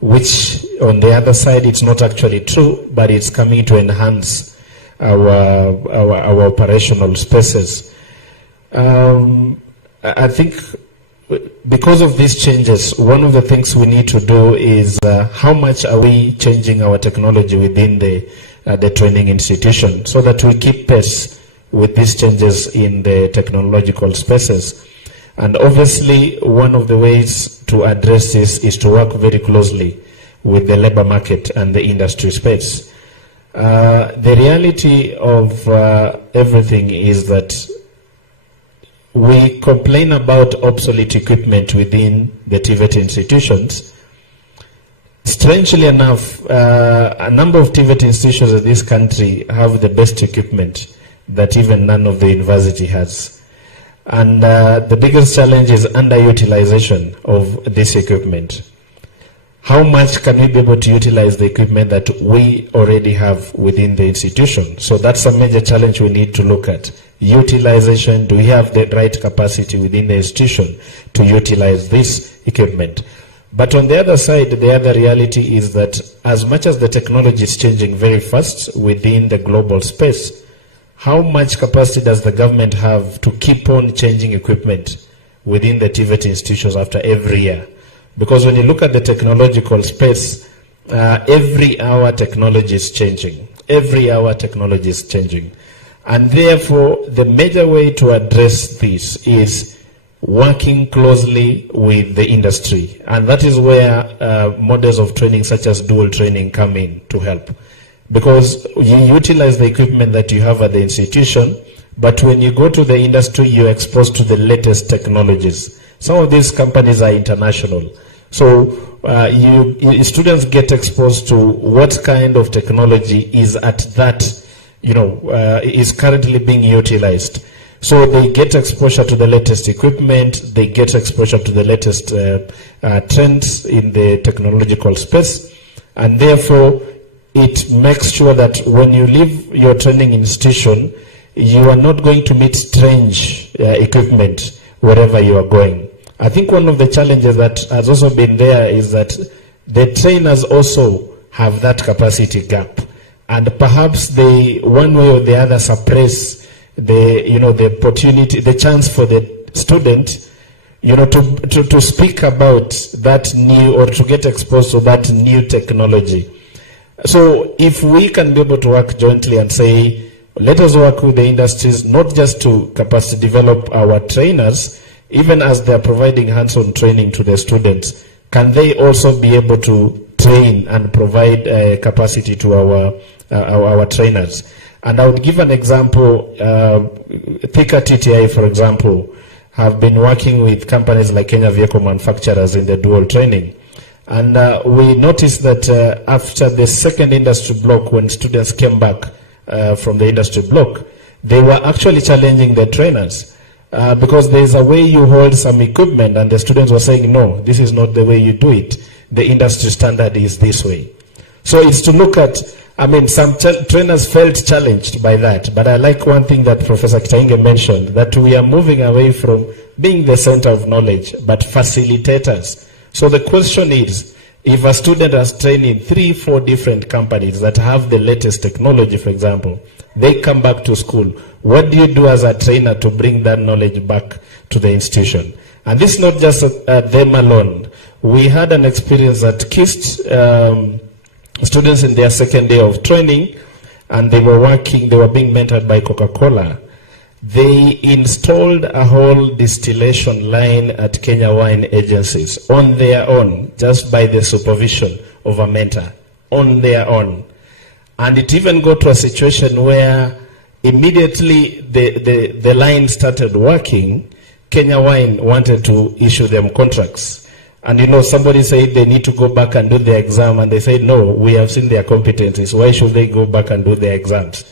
which on the other side it's not actually true, but it's coming to enhance our operational spaces. I think because of these changes, one of the things we need to do is how much are we changing our technology within the training institution so that we keep pace with these changes in the technological spaces. And obviously, one of the ways to address this is to work very closely with the labor market and the industry space. The reality of everything is that we complain about obsolete equipment within the TVET institutions. Strangely enough, a number of TVET institutions in this country have the best equipment that even none of the university has. And the biggest challenge is underutilization of this equipment. How much can we be able to utilize the equipment that we already have within the institution? So that's a major challenge we need to look at. Utilization, do we have the right capacity within the institution to utilize this equipment? But on the other side, the other reality is that as much as the technology is changing very fast within the global space, how much capacity does the government have to keep on changing equipment within the TVET institutions after every year? Because when you look at the technological space, every hour technology is changing. Every hour technology is changing. And therefore, the major way to address this is working closely with the industry. And that is where models of training such as dual training come in to help. Because you utilize the equipment that you have at the institution, but when you go to the industry, you're exposed to the latest technologies. Some of these companies are international. So students get exposed to what kind of technology is at that, is currently being utilized. So they get exposure to the latest equipment, they get exposure to the latest trends in the technological space, and therefore it makes sure that when you leave your training institution, you are not going to meet strange equipment wherever you are going. I think one of the challenges that has also been there is that the trainers also have that capacity gap, and perhaps they, one way or the other, suppress the opportunity, the chance for the student, to speak about that new, or to get exposed to that new technology. So if we can be able to work jointly and say, let us work with the industries, not just to capacity develop our trainers, even as they are providing hands-on training to the students, can they also be able to train and provide capacity to our trainers? And I would give an example. Thika TTI, for example, have been working with companies like Kenya Vehicle Manufacturers in the dual training. And we noticed that after the second industry block, when students came back from the industry block, they were actually challenging the trainers. Because there is a way you hold some equipment, and the students were saying, no, this is not the way you do it. The industry standard is this way. So it's to look at, some trainers felt challenged by that, but I like one thing that Professor Kitainge mentioned, that we are moving away from being the center of knowledge, but facilitators. So the question is, if a student has trained in 3-4 different companies that have the latest technology, for example, they come back to school, what do you do as a trainer to bring that knowledge back to the institution? And this is not just them alone. We had an experience at KIST, students in their second day of training, and they were being mentored by Coca-Cola. They installed a whole distillation line at Kenya Wine Agencies on their own, just by the supervision of a mentor, on their own. And it even got to a situation where immediately the line started working, Kenya Wine wanted to issue them contracts. And somebody said they need to go back and do the exam, and they said, no, we have seen their competencies. Why should they go back and do their exams?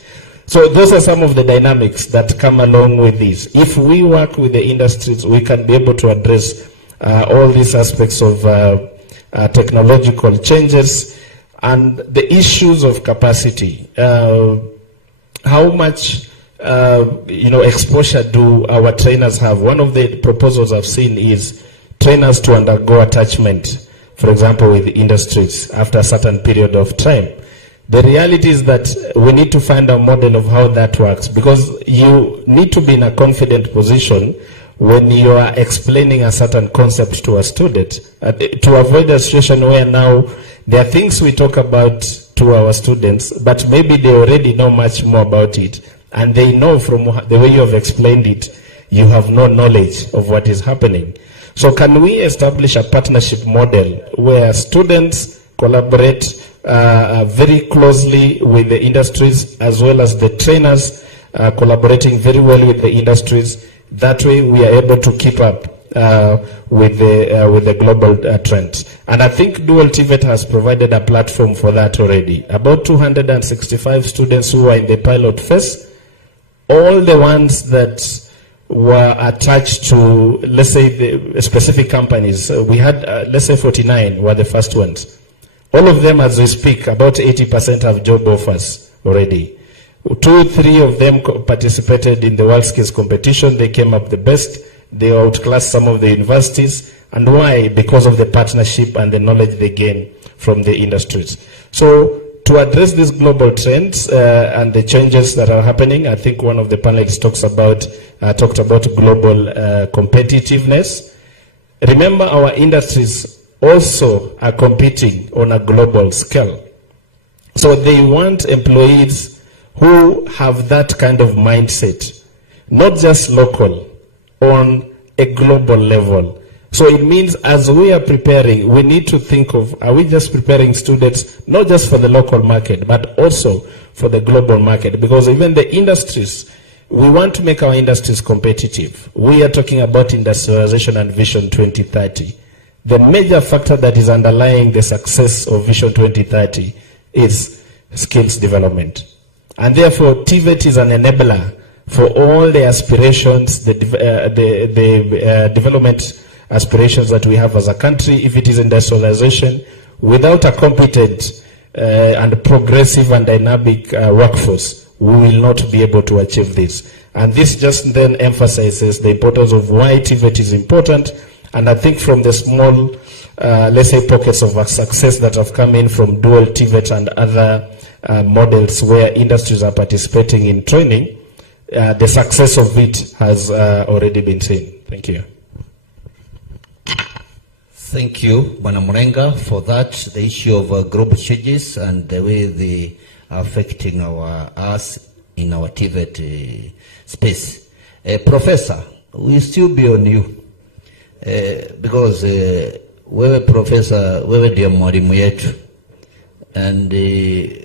So those are some of the dynamics that come along with this. If we work with the industries, we can be able to address all these aspects of technological changes and the issues of capacity. How much exposure do our trainers have? One of the proposals I've seen is trainers to undergo attachment, for example, with the industries after a certain period of time. The reality is that we need to find a model of how that works, because you need to be in a confident position when you are explaining a certain concept to a student, to avoid a situation where now there are things we talk about to our students, but maybe they already know much more about it, and they know from the way you have explained it, you have no knowledge of what is happening. So can we establish a partnership model where students collaborate very closely with the industries, as well as the trainers collaborating very well with the industries? That way we are able to keep up with the global trends. And I think Dual TVET has provided a platform for that already. About 265 students who are in the pilot phase, all the ones that were attached to, let's say, the specific companies. We had, let's say, 49 were the first ones. All of them, as we speak, about 80% have job offers already. 2-3 of them participated in the WorldSkills competition. They came up the best. They outclassed some of the universities. And why? Because of the partnership and the knowledge they gain from the industries. So to address these global trends and the changes that are happening, I think one of the panelists talked about global competitiveness. Remember, our industries also are competing on a global scale. So they want employees who have that kind of mindset, not just local, on a global level. So it means as we are preparing, we need to think of, are we just preparing students, not just for the local market, but also for the global market? Because even the industries, we want to make our industries competitive. We are talking about industrialization and Vision 2030. The major factor that is underlying the success of Vision 2030 is skills development. And therefore, TVET is an enabler for all the aspirations, the development aspirations that we have as a country. If it is industrialization, without a competent and progressive and dynamic workforce, we will not be able to achieve this. And this just then emphasizes the importance of why TVET is important. And I think from the small, let's say, pockets of success that have come in from Dual TVET and other models where industries are participating in training, the success of it has already been seen. Thank you. Thank you, Bwana Murenga, for that, the issue of global changes and the way they are affecting us in our TVET space. Professor, we'll still be on you. Because wewe professor, wewe ndio mwalimu yetu, and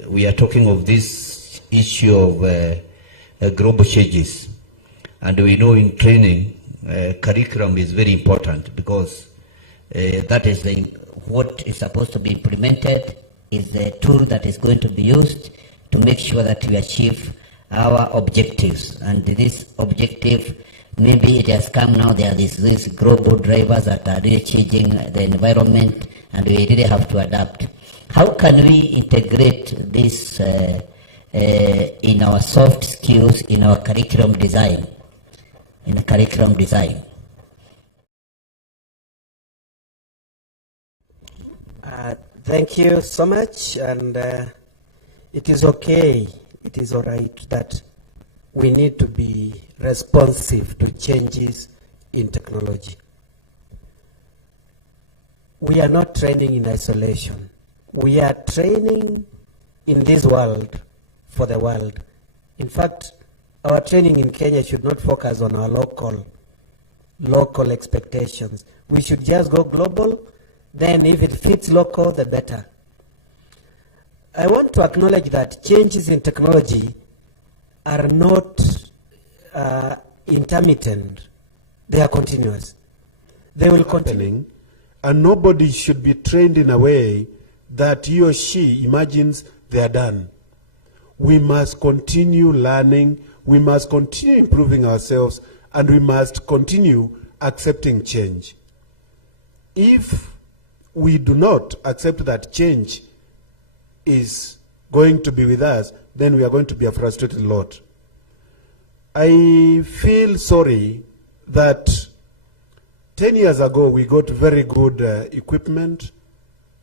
we are talking of this issue of global changes, and we know in training curriculum is very important, because that is what is supposed to be implemented, is the tool that is going to be used to make sure that we achieve our objectives. And this objective, maybe it has come now, there are these global drivers that are really changing the environment, and we really have to adapt. How can we integrate this in our soft skills, in our curriculum design? Thank you so much, and it is okay, it is all right that we need to be responsive to changes in technology. We are not training in isolation. We are training in this world for the world. In fact, our training in Kenya should not focus on our local expectations. We should just go global. Then if it fits local, the better. I want to acknowledge that changes in technology are not intermittent. They are continuous. They will continue. And nobody should be trained in a way that he or she imagines they are done. we must continue learning, we must continue improving ourselves, and we must continue accepting change. If we do not accept that change is going to be with us, then we are going to be a frustrated lot. I feel sorry that 10 years ago we got very good equipment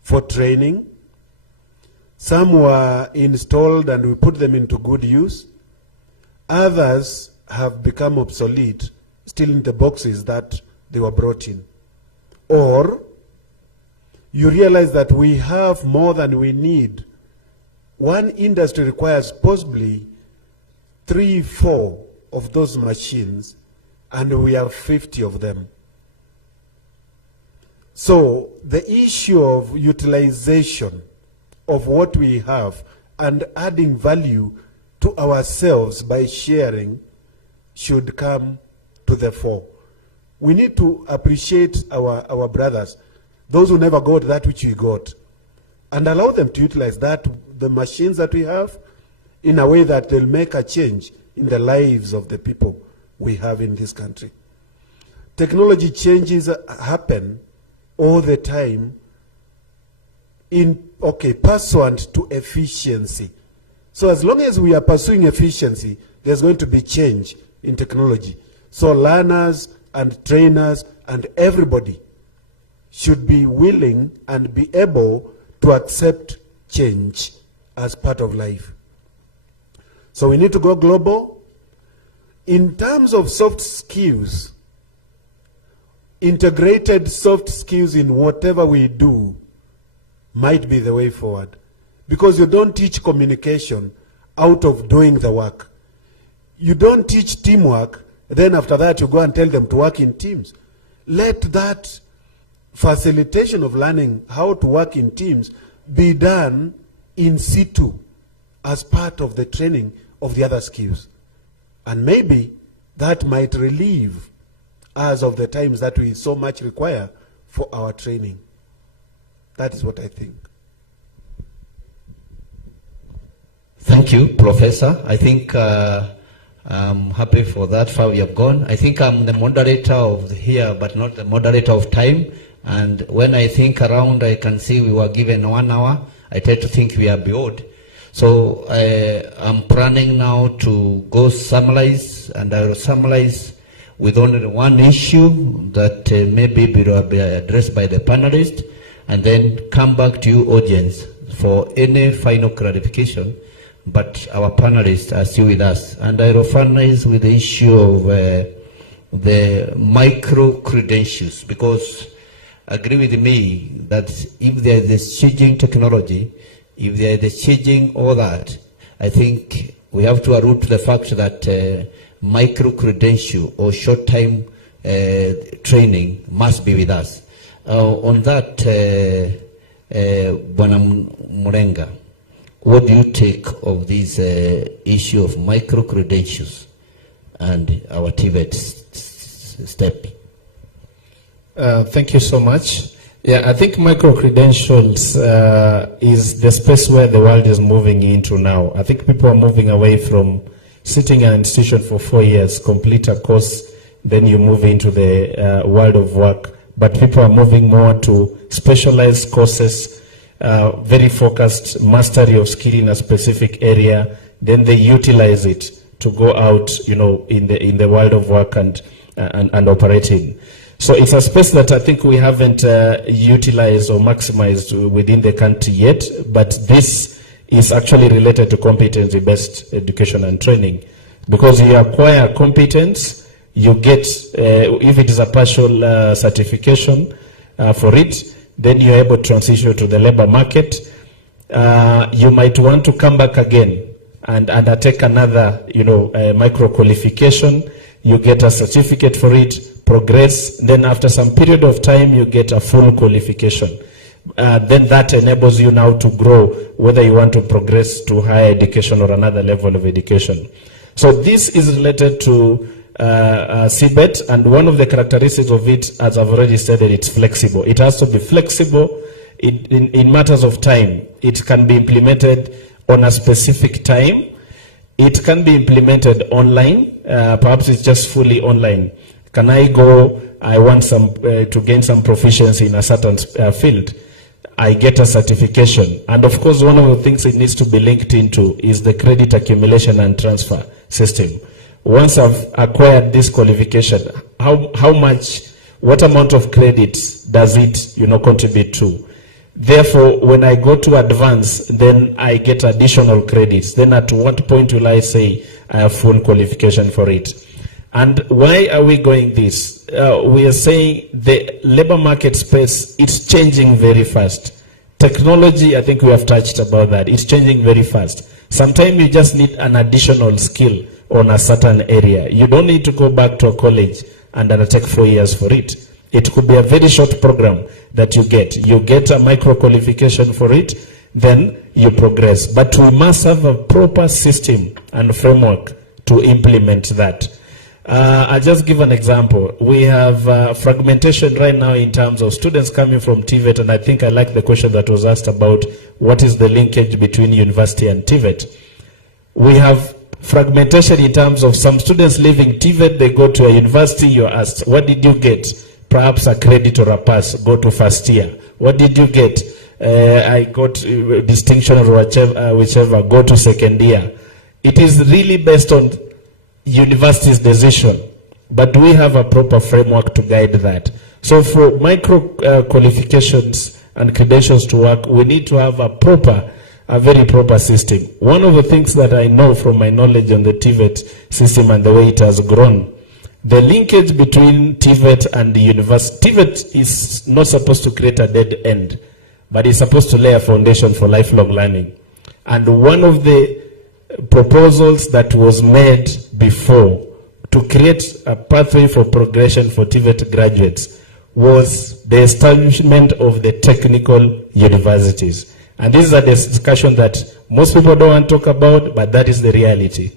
for training. Some were installed and we put them into good use. Others have become obsolete, still in the boxes that they were brought in. Or you realize that we have more than we need. One industry requires possibly 3, 4 of those machines, and we have 50 of them. So the issue of utilization of what we have and adding value to ourselves by sharing should come to the fore. We need to appreciate our brothers, those who never got that which we got, and allow them to utilize that, the machines that we have, in a way that they'll make a change in the lives of the people we have in this country. Technology changes happen all the time pursuant to efficiency. So as long as we are pursuing efficiency, there's going to be change in technology. So learners and trainers and everybody should be willing and be able to accept change as part of life. So we need to go global. In terms of soft skills, integrated soft skills in whatever we do might be the way forward. Because you don't teach communication out of doing the work. You don't teach teamwork, then after that you go and tell them to work in teams. Let that facilitation of learning how to work in teams be done in situ as part of the training of the other skills. And maybe that might relieve us of the times that we so much require for our training. That is what I think. Thank you, Professor. I think I'm happy for that far we have gone. I think I'm the moderator of here, but not the moderator of time. And when I think around, I can see we were given 1 hour. I tend to think we are beyond. So I'm planning now to go summarize, and I will summarize with only one issue that maybe will be addressed by the panelists, and then come back to you, audience, for any final clarification. But our panelists are still with us. And I will finalize with the issue of the micro-credentials, because agree with me that if there is this changing technology, if there is this changing all that, I think we have to allude to the fact that micro-credential or short-time training must be with us. On that, Bwana Murenga, what do you take of this issue of micro-credentials and our TVET step? Thank you so much. Yeah, I think micro-credentials is the space where the world is moving into now. I think people are moving away from sitting in an institution for 4 years, complete a course, then you move into the world of work. But people are moving more to specialized courses, very focused mastery of skill in a specific area, then they utilize it to go out, you know, in the world of work and operate in. So it's a space that I think we haven't utilized or maximized within the country yet, but this is actually related to competency-based education and training. Because you acquire competence, you get, if it is a partial certification for it, then you're able to transition to the labor market. You might want to come back again and undertake another, you know, micro qualification. You get a certificate for it, progress, then after some period of time you get a full qualification. Then that enables you now to grow, whether you want to progress to higher education or another level of education. So this is related to CBET, and one of the characteristics of it, as I've already stated, it's flexible. It has to be flexible in matters of time. It can be implemented on a specific time. It can be implemented online. Perhaps it's just fully online. Can I go, I want to gain some proficiency in a certain field. I get a certification. And of course, one of the things it needs to be linked into is the credit accumulation and transfer system. Once I've acquired this qualification, how much, what amount of credits does it, contribute to? Therefore, when I go to advance, then I get additional credits. Then at what point will I say I have full qualification for it? And why are we going this? We are saying the labor market space is changing very fast. Technology, I think we have touched about that. It's changing very fast. Sometimes you just need an additional skill on a certain area. You don't need to go back to a college and take 4 years for it. It could be a very short program that you get. You get a micro qualification for it, then you progress. But we must have a proper system and framework to implement that. I'll just give an example. We have fragmentation right now in terms of students coming from TVET, and I think I like the question that was asked about what is the linkage between university and TVET. We have fragmentation in terms of some students leaving TVET, they go to a university, you're asked, what did you get? Perhaps a credit or a pass, go to first year. What did you get? I got distinction or whichever, go to second year. It is really based on university's decision, but we have a proper framework to guide that. So for micro qualifications and credentials to work, we need to have a very proper system. One of the things that I know from my knowledge on the TVET system and the way it has grown, the linkage between TVET and the university, TVET is not supposed to create a dead end, but it's supposed to lay a foundation for lifelong learning. And one of the proposals that was made before to create a pathway for progression for TVET graduates was the establishment of the technical universities. And this is a discussion that most people don't want to talk about, but that is the reality.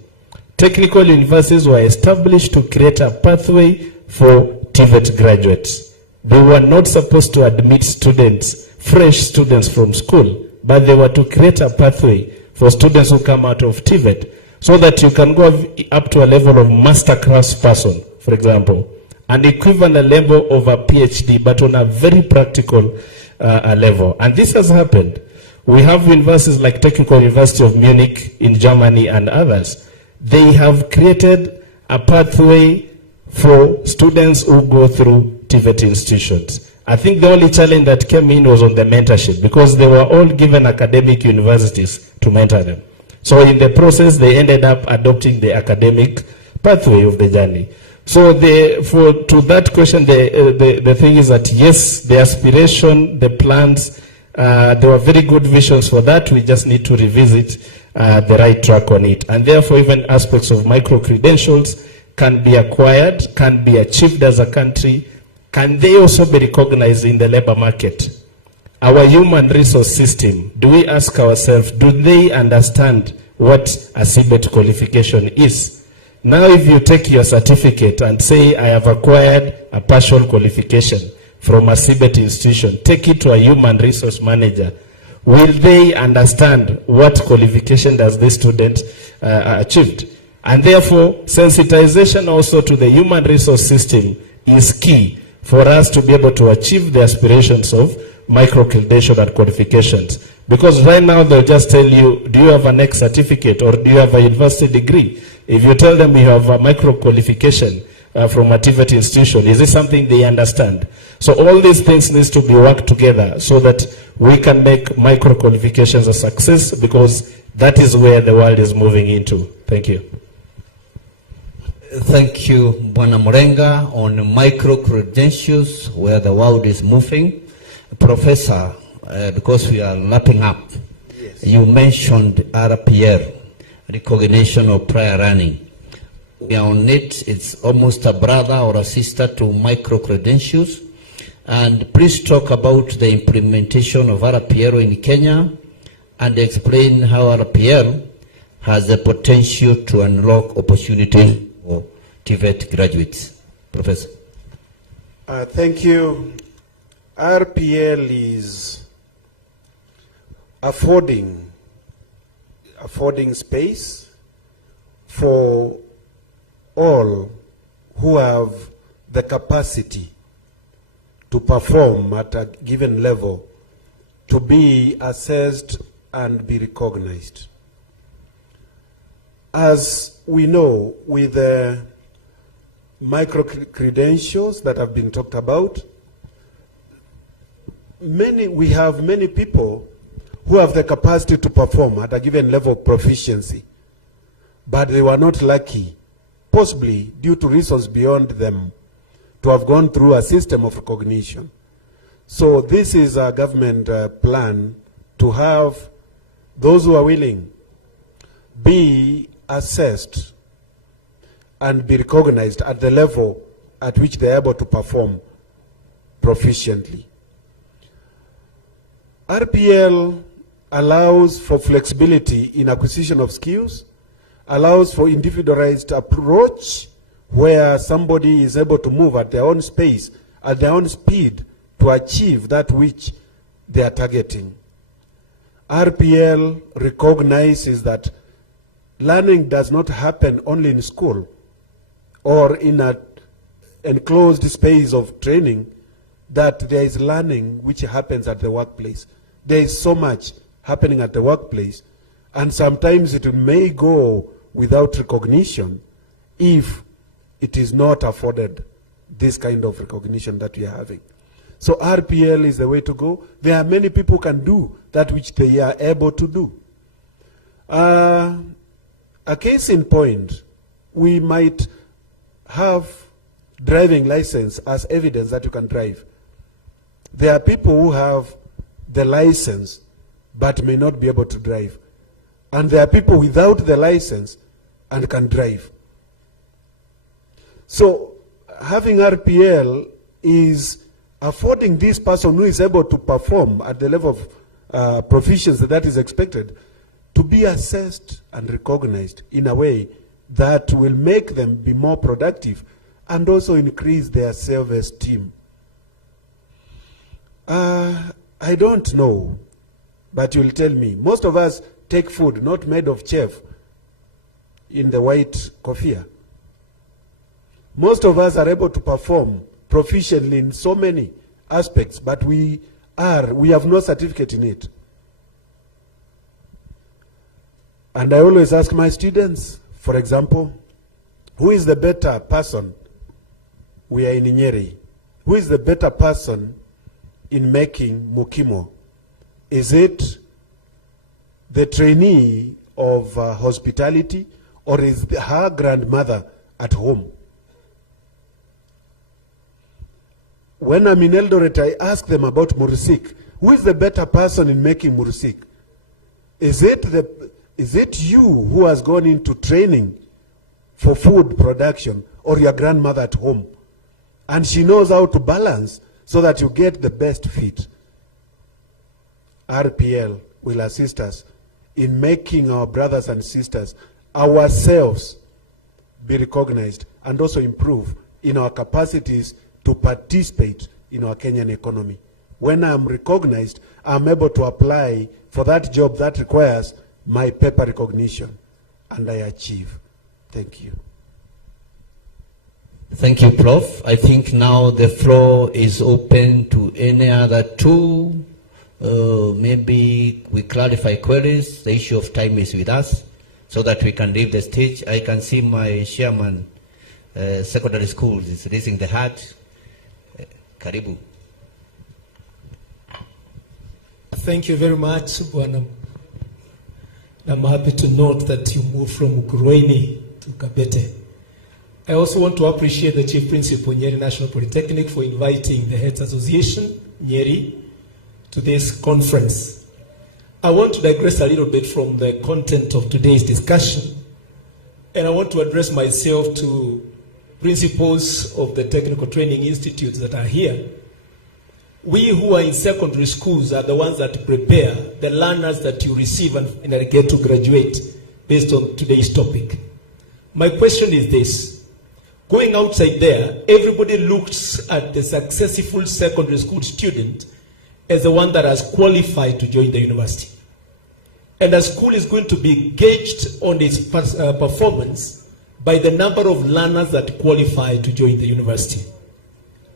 Technical universities were established to create a pathway for TVET graduates. They were not supposed to admit students, fresh students from school, but they were to create a pathway for students who come out of TVET so that you can go up to a level of master class person, for example, an equivalent level of a PhD, but on a very practical level. And this has happened. We have universities like Technical University of Munich in Germany and others. They have created a pathway for students who go through TVET institutions. I think the only challenge that came in was on the mentorship, because they were all given academic universities to mentor them. So in the process, they ended up adopting the academic pathway of the journey. So to that question, the thing is that yes, the aspiration, the plans, there were very good visions for that. We just need to revisit the right track on it. And therefore, even aspects of micro-credentials can be acquired, can be achieved as a country. Can they also be recognized in the labor market? Our human resource system, do we ask ourselves, do they understand what a CBET qualification is? Now, if you take your certificate and say, I have acquired a partial qualification from a CBET institution, take it to a human resource manager, will they understand what qualification does this student achieved? And therefore, sensitization also to the human resource system is key for us to be able to achieve the aspirations of micro-credential and qualifications. Because right now they'll just tell you, do you have an X certificate or do you have a university degree? If you tell them you have a micro-qualification from a TVET institution, is this something they understand? So all these things need to be worked together so that we can make micro-qualifications a success, because that is where the world is moving into. Thank you. Thank you, Bwana Murenga, on micro-credentials, where the world is moving. Professor, because we are lapping up, yes. You mentioned RPL, recognition of prior learning. We are on it. It's almost a brother or a sister to micro-credentials. And please talk about the implementation of RPL in Kenya and explain how RPL has the potential to unlock opportunities for TVET graduates. Professor. Thank you. RPL is affording affording space for all who have the capacity to perform at a given level to be assessed and be recognized. As we know, with the micro-credentials that have been talked about, we have many people who have the capacity to perform at a given level of proficiency, but they were not lucky, possibly due to reasons beyond them, to have gone through a system of recognition. So this is a government plan to have those who are willing be assessed and be recognized at the level at which they are able to perform proficiently. RPL allows for flexibility in acquisition of skills, allows for individualized approach where somebody is able to move at their own space, at their own speed to achieve that which they are targeting. RPL recognizes that learning does not happen only in school or in an enclosed space of training, that there is learning which happens at the workplace. There is so much happening at the workplace, and sometimes it may go without recognition if it is not afforded this kind of recognition that we are having. So RPL is the way to go. There are many people who can do that which they are able to do. A case in point, we might have driving license as evidence that you can drive. There are people who have the license but may not be able to drive. And there are people without the license and can drive. So having RPL is affording this person who is able to perform at the level of proficiency that is expected to be assessed and recognized in a way that will make them be more productive and also increase their self-esteem. I don't know, but you'll tell me. Most of us take food not made of chef in the white kofia. Most of us are able to perform proficiently in so many aspects, but we have no certificate in it. And I always ask my students, for example, who is the better person? We are in Nyeri. Who is the better person in making mukimo? Is it the trainee of hospitality, or is her grandmother at home? When I'm in Eldoret, I ask them about mursik. Who is the better person in making mursik? Is it you who has gone into training for food production, or your grandmother at home? And she knows how to balance so that you get the best fit. RPL will assist us in making our brothers and sisters, ourselves, be recognized and also improve in our capacities to participate in our Kenyan economy. When I'm recognized, I'm able to apply for that job that requires my paper recognition, and I achieve. Thank you. Thank you, Prof. I think now the floor is open to any other two. Maybe we clarify queries. The issue of time is with us, so that we can leave the stage. I can see my chairman, secondary schools, is raising the hand. Karibu. Thank you very much, Bwana. I'm happy to note that you moved from Ukurueni to Kabete. I also want to appreciate the Chief Principal, Nyeri National Polytechnic, for inviting the Heads Association, Nyeri, to this conference. I want to digress a little bit from the content of today's discussion, and I want to address myself to principals of the technical training institutes that are here. We who are in secondary schools are the ones that prepare the learners that you receive and get to graduate based on today's topic. My question is this. Going outside there, everybody looks at the successful secondary school student as the one that has qualified to join the university. And a school is going to be gauged on its performance by the number of learners that qualify to join the university.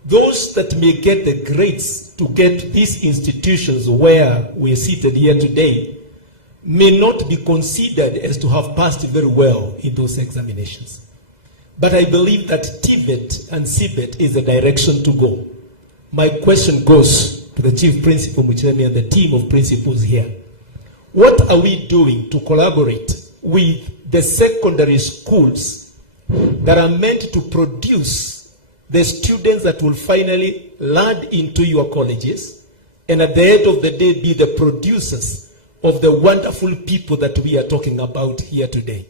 Those that may get the grades to get these institutions where we are seated here today may not be considered as to have passed very well in those examinations. But I believe that TVET and CBET is the direction to go. My question goes to the Chief Principal Muchemi and the team of principals here. What are we doing to collaborate with the secondary schools that are meant to produce the students that will finally land into your colleges and at the end of the day be the producers of the wonderful people that we are talking about here today?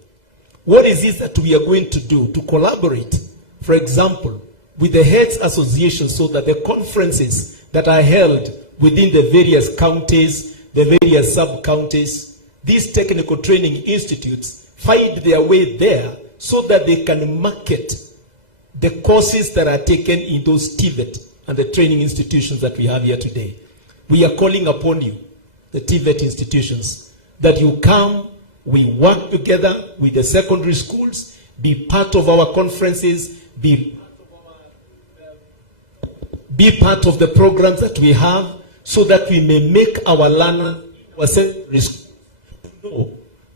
What is it that we are going to do to collaborate, for example, with the heads association so that the conferences that are held within the various counties, the various sub-counties, these technical training institutes find their way there so that they can market the courses that are taken in those TVET and the training institutions that we have here today. We are calling upon you, the TVET institutions, that you come, we work together with the secondary schools, be part of our conferences, be part of the programs that we have, so that we may make our learners know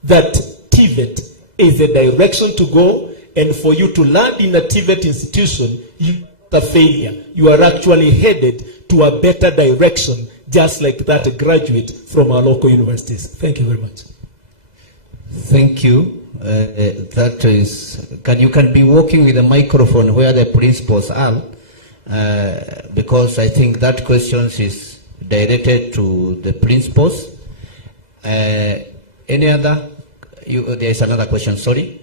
that TVET is the direction to go, and for you to land in a TVET institution, you are not a failure. You are actually headed to a better direction, just like that graduate from our local universities. Thank you very much. Thank you. That is, you can be walking with a microphone where the principals are, because I think that question is directed to the principals. Any other? There is another question, sorry.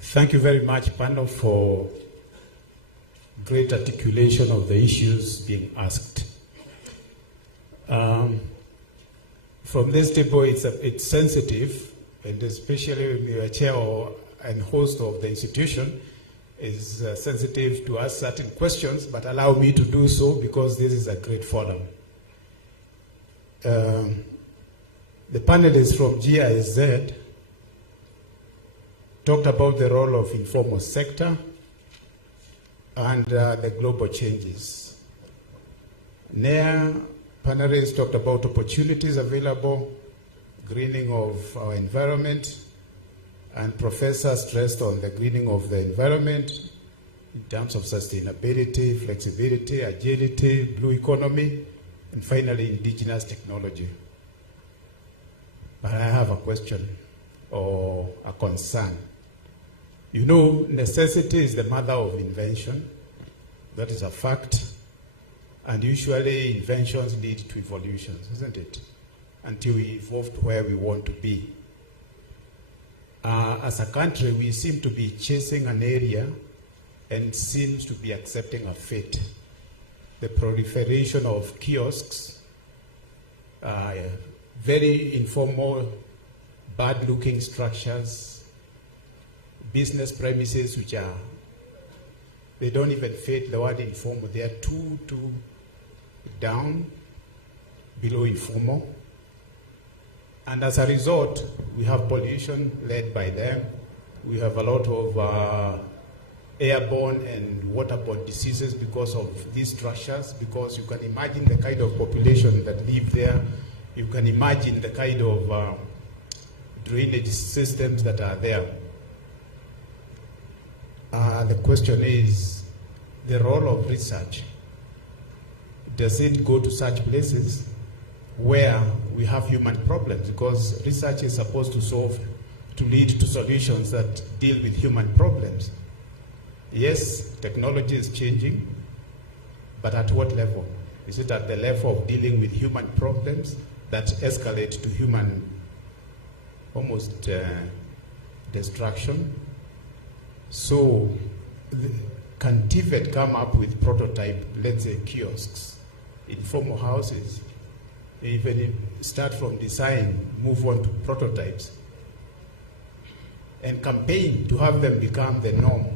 Thank you very much, panel, for great articulation of the issues being asked. From this table, it's sensitive, and especially when you are chair and host of the institution, is sensitive to ask certain questions, but allow me to do so because this is a great forum. The panelists from GIZ talked about the role of informal sector and the global changes. NEA panelists talked about opportunities available, greening of our environment, and Professor stressed on the greening of the environment in terms of sustainability, flexibility, agility, blue economy, and finally indigenous technology. But I have a question or a concern. You know, necessity is the mother of invention. That is a fact. And usually inventions lead to evolutions, isn't it? Until we evolve to where we want to be. As a country, we seem to be chasing an area and seems to be accepting a fate. The proliferation of kiosks, very informal, bad-looking structures, business premises which are, they don't even fit the word informal. They are too down, below informal. And as a result, we have pollution led by them. We have a lot of airborne and waterborne diseases because of these structures, because you can imagine the kind of population that live there. You can imagine the kind of drainage systems that are there. The question is the role of research. Does it go to such places where we have human problems? Because research is supposed to lead to solutions that deal with human problems. Yes, technology is changing, but at what level? Is it at the level of dealing with human problems that escalate to human almost destruction? So can TVET come up with prototype, let's say kiosks, informal houses, even start from design, move on to prototypes, and campaign to have them become the norm,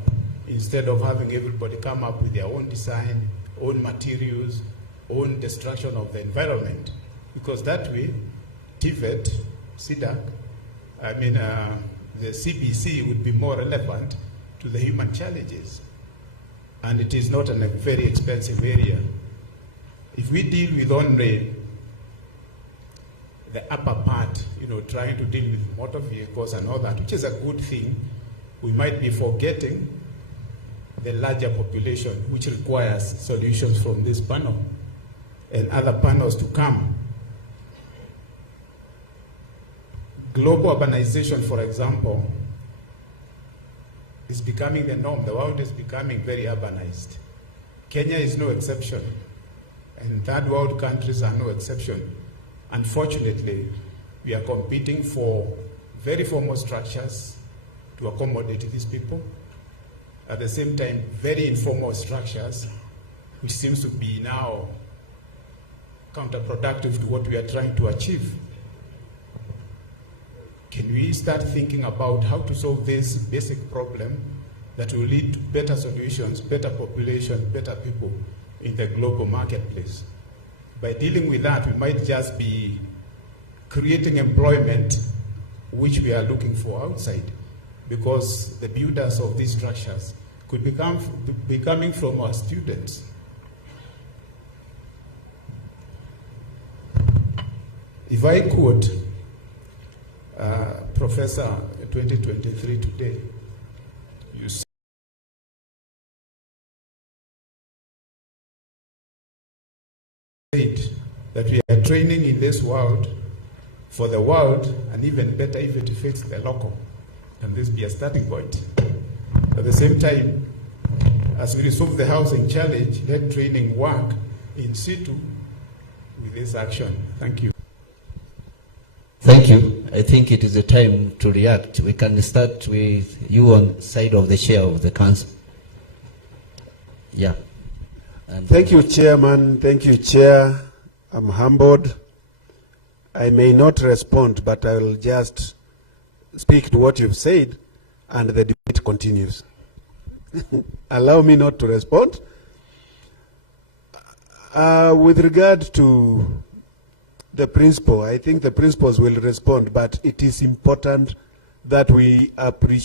instead of having everybody come up with their own design, own materials, own destruction of the environment? because that way, TVET, SIDAC, the CBC would be more relevant to the human challenges. And it is not in a very expensive area. If we deal with only the upper part, trying to deal with motor vehicles and all that, which is a good thing, we might be forgetting the larger population, which requires solutions from this panel and other panels to come. Global urbanization, for example, is becoming the norm. The world is becoming very urbanized. Kenya is no exception, and third world countries are no exception. Unfortunately, we are competing for very formal structures to accommodate these people. At the same time, very informal structures, which seems to be now counterproductive to what we are trying to achieve. Can we start thinking about how to solve this basic problem that will lead to better solutions, better population, better people in the global marketplace? By dealing with that, we might just be creating employment which we are looking for outside, because the builders of these structures could be coming from our students. If I quote Professor 2023 today, you said that we are training in this world for the world, and even better if it fits the local. Can this be a starting point? At the same time, as we resolve the housing challenge, let training work in situ with this action. Thank you. Thank you. I think it is the time to react. We can start with you on the side of the chair of the council. Yeah. Thank you, Chairman. Thank you, Chair. I'm humbled. I may not respond, but I will just speak to what you've said, and the debate continues. Allow me not to respond. With regard to the principal, I think the principals will respond, but it is important that we appreciate